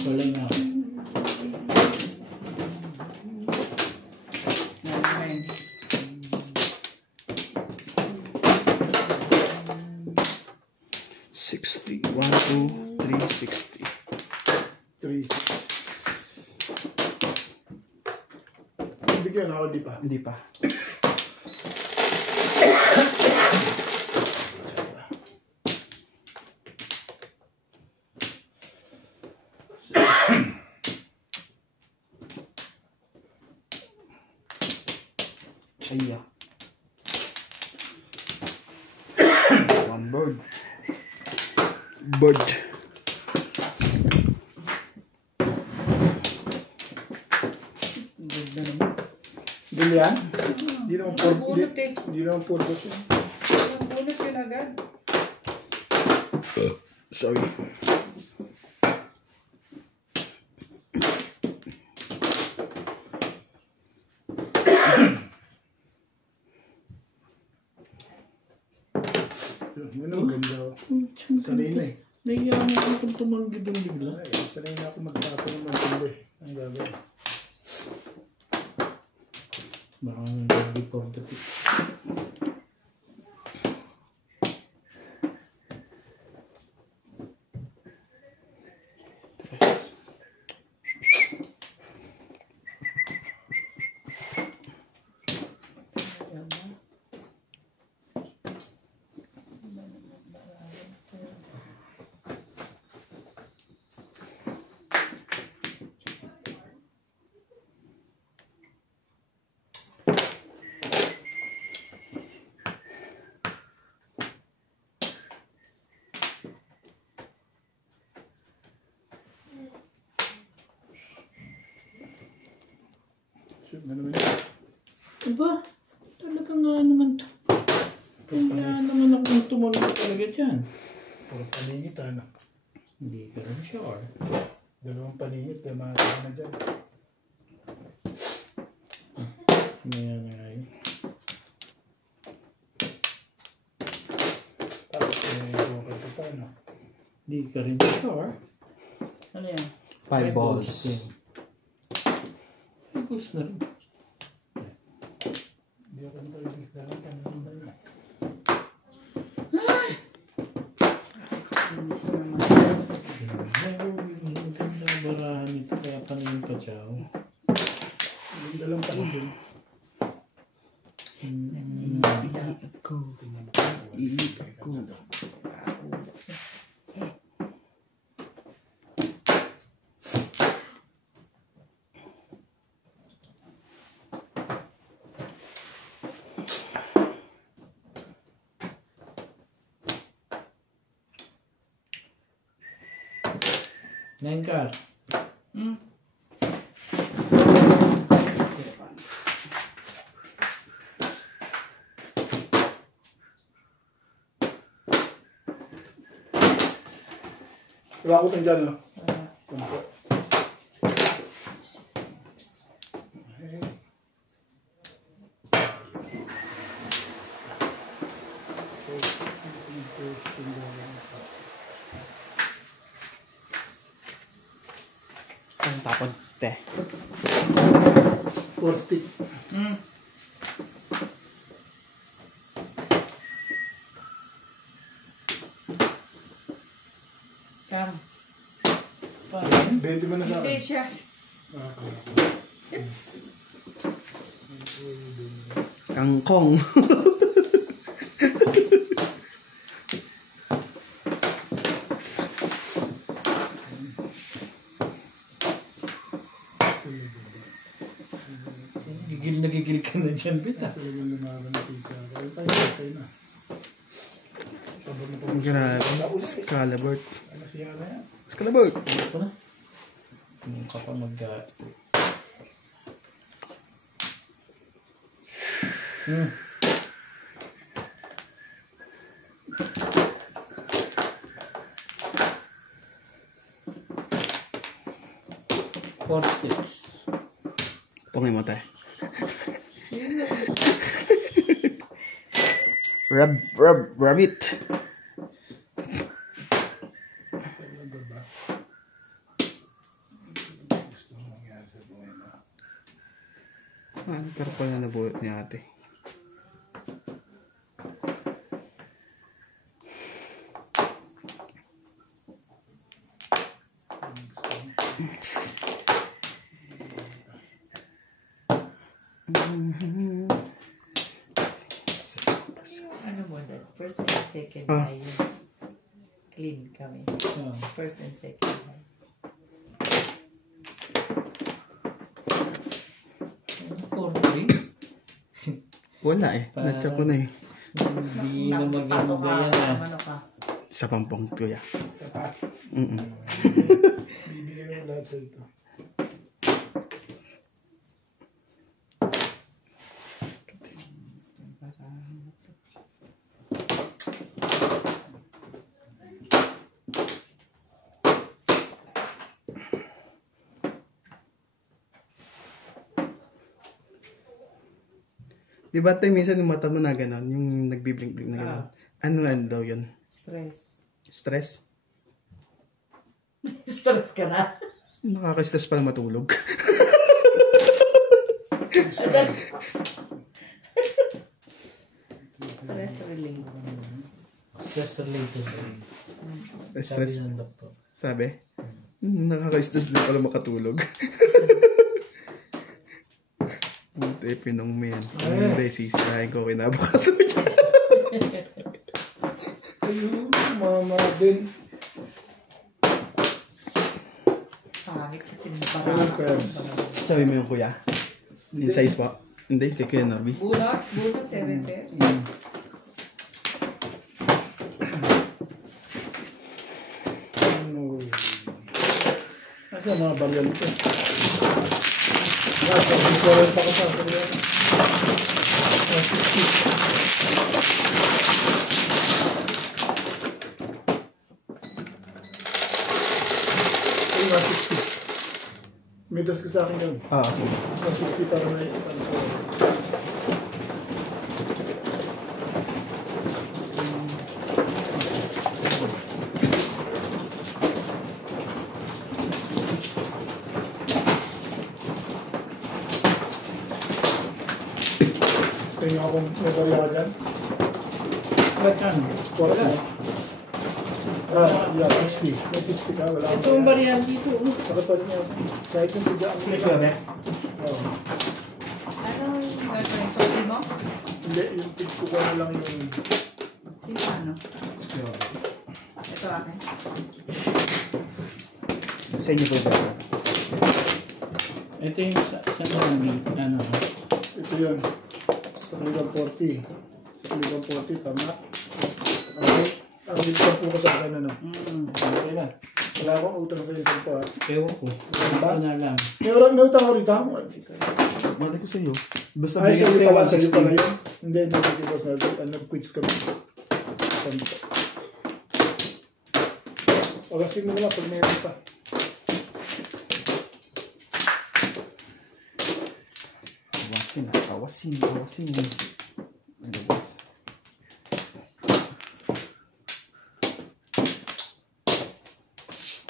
Tuloy na. Nine. 60. 1, 2, 3, 60. 3, 6. Bigyan ako, di ba? Hindi pa. Ayya. One bird. Bird. Bili yan? Hindi naman Bunot eh. Hindi naman puro yun. Ang bunot yun agad. Sorry. Yun ang maganda. Sanay na eh. Nangyayari ako kung tumanggi doon bigla. Ay, sanay na ako magtapo ng matindi. Ang gagawin. Baka nang before the pick. Shoot na naman yun. Diba? Talaga nga naman to. Kaya naman akong tumunod talaga dyan. Puro paningit, ano? Hindi ka rin sure. Dalawang paningit, kaya makakita na dyan. Maya na nga yun. Tapos, joker ko pa, ano? Hindi ka rin sure. Ano yan? 5 balls. Ay, balls na rin. Hindi ako nakaligis na lang, paningin na yun. Inis naman. Magandang barahan ito, kaya paningin pa siya. Yung dalang paningin. Nine car. Wala ko tayo dyan, ano? Ang tapon. Te. Four stick. Kam. 20 mo na sa Hindi akin. siya. Kangkong. Gigil ka na dyan, bita. Talagang lumaban na pizza. Kaya tayo na. Sabon na po. Grabe. Scalabert. Ano siya na yan? Scalabert. Ano pa na? Kung ka pa mag... Four sticks. Pungay mo tayo. Rabbit. Ano ka pala nabuhat ni ate? Ano mo na? First and second high. Clean kami. First and second high. Four three? Wala eh. Natsa ko na eh. Hindi na maging magayan na. Ano ka? Sa pampong kuya. Bibigyan mo lahat sa ito. Di ba tayo minsan yung mata mo na gano'n? Yung nagbiblink-blink na gano'n? Ano nga daw yun? Stress. Stress? Stress ka na? Nakaka-stress pala matulog. Stress relief. Stress related. Sabi Stress, ng doktor. sabi? Nakaka-stress din pala makatulog. Buti, pinong mo yan. Hindi, sisirahin ko kinabukasan niya. Ayun, mama din. Pangit kasi Seven pairs. Sabi mo yung kuya? Yung size pa? Hindi, kay Kuya Norby. Bunot? Bunot 7 pairs? Ano? Asa mga baryan ito? Before pa ka pa. 160. May das ka sa akin yun. Sige. 160 para may... Tingnan ako kung may barya ka dyan. Ba't yan? Wala. Yeah, 60. May 60 ka, wala. Ito ang variant dito. Nakapal niya. Kahit yung bigyan ang May kabe? Oo. Ano yung gagawin? Sorry mo? Hindi, yung tip ko na lang yung... Sino ano? Ito akin. Sa inyo po ito. Ito yung sa mga ano. Ito yun. Sa Kligang 40. Sa Kligang 40, tama. Ang ito po ko sa akin, ano. Okay na. Wala akong utang sa isang pa. Ewan ko. Ito na lang. May utang ako rito. Mali ko sa iyo. Basta Ay, bigyan sa'yo ko pala, sa sa'yo pala 160. yun. Hindi, nagkikibos na. Nag-quits kami. Pagasin mo naman pag mayroon pa. Awasin.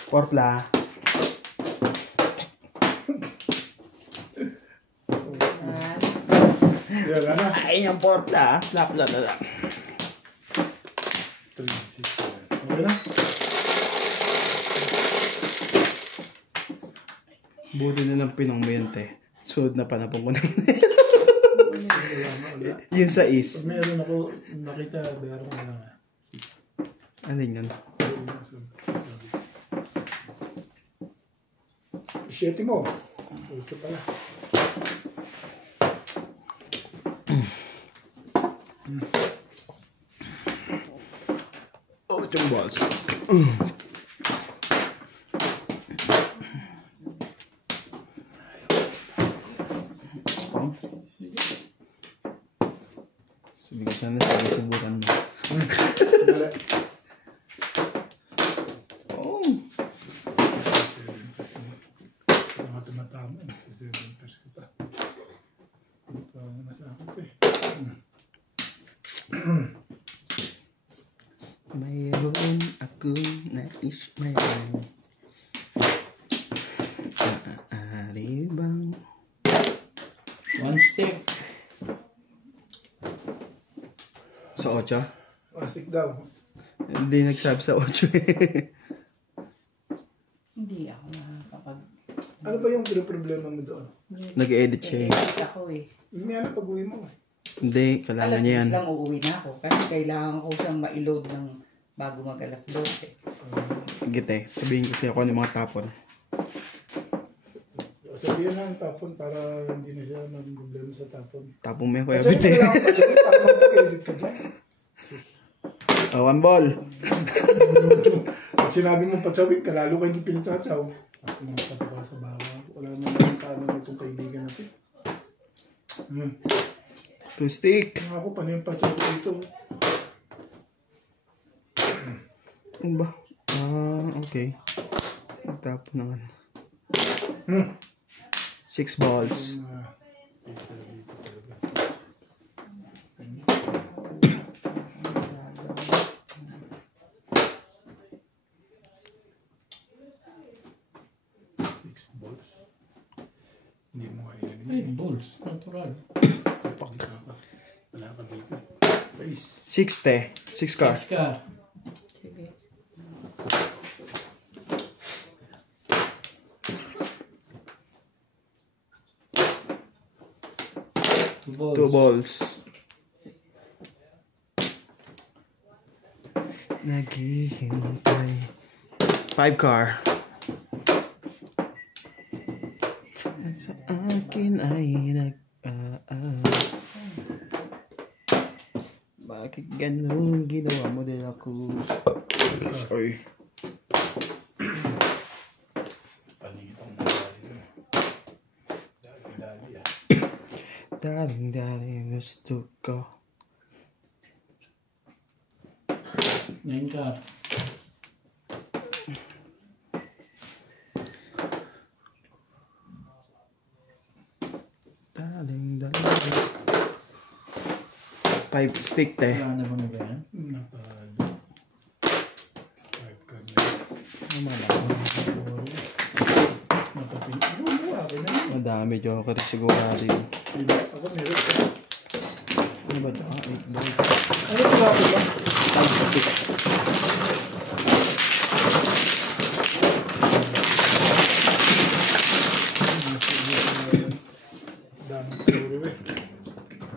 Porpla. Yan, ano? Ay, yung porpla. Lapla. 3, 6, 7. Okay na? Buti na lang pinangmayante. Suod na panapong ko na yun. Yun sa is. Pag mayroon ako nakita, bayar ko na. Ano yun? 7 mo. 8 pala. Oh, yung balls. Sabi ko sana subukan mo. Wala. Oh. Mga tumatama. 7 pers ko pa. Ito ang nasa akin ko eh. Mayroon akong nais mayroon. Maaari bang One stick. sa 8? Masik daw. Hindi nagsabi sa 8 eh. Hindi ako nakakapag... Ano ba yung problema mo doon? Nag-edit siya eh. Edit ako eh. May ano pag-uwi mo? Hindi, kailangan Alas niya 10 yan. lang uuwi na ako. Kasi kailangan ko siyang ma-load ng bago mag alas 12. Gite, sabihin ko siya kung ano mga tapon. Sabihin na ang tapon para hindi na siya mag-problema sa tapon. Tapon mo yan, Kuya Sabi Bite. ko lang ako para mag-edit ka dyan. Oh, one ball. At sinabi mo pa Chawin ka, lalo ka hindi pinatsachaw. At mga tapos sa bawa. Wala naman ang kaano nitong kaibigan natin. Two stick. Ako, paano yung patsaw ko dito? Ano ba? Okay. Tapon naman. 6 balls. Hindi mo kaya yun. Ay, balls. Natural. Wala ka dito. Face. 6 ka. 6 ka. Sige. Two balls. Naghihintay. 5 car. At sa akin ay bakit ganun ginawa mo din ako? Sorry. Panitong dali. Daling gusto ko. Nine car. Daling. 5 stick te. Wala na ba na ba yan? Napalo. 5 kami. Matating. Akin na yun. Madami joker sigurado yun. Ako meron ka. Ano ba ito? 8 balls. Ano ito ako ba? 5 stick. Dami puro eh.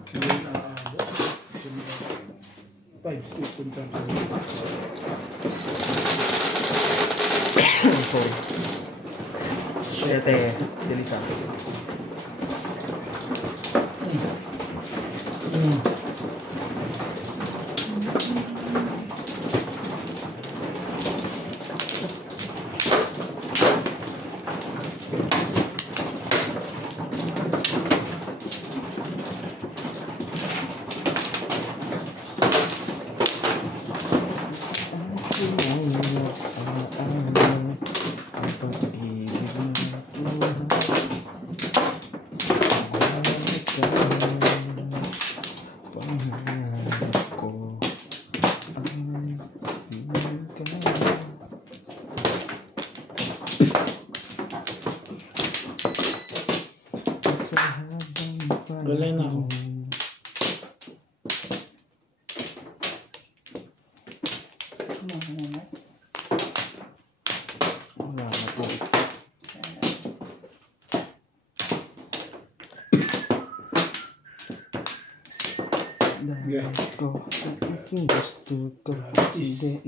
Hindi na aabot. 5 stick punta ko. 7. Delisa. Galay na ako. Wala na po. Yeah. Ko, gusto ko, hindi,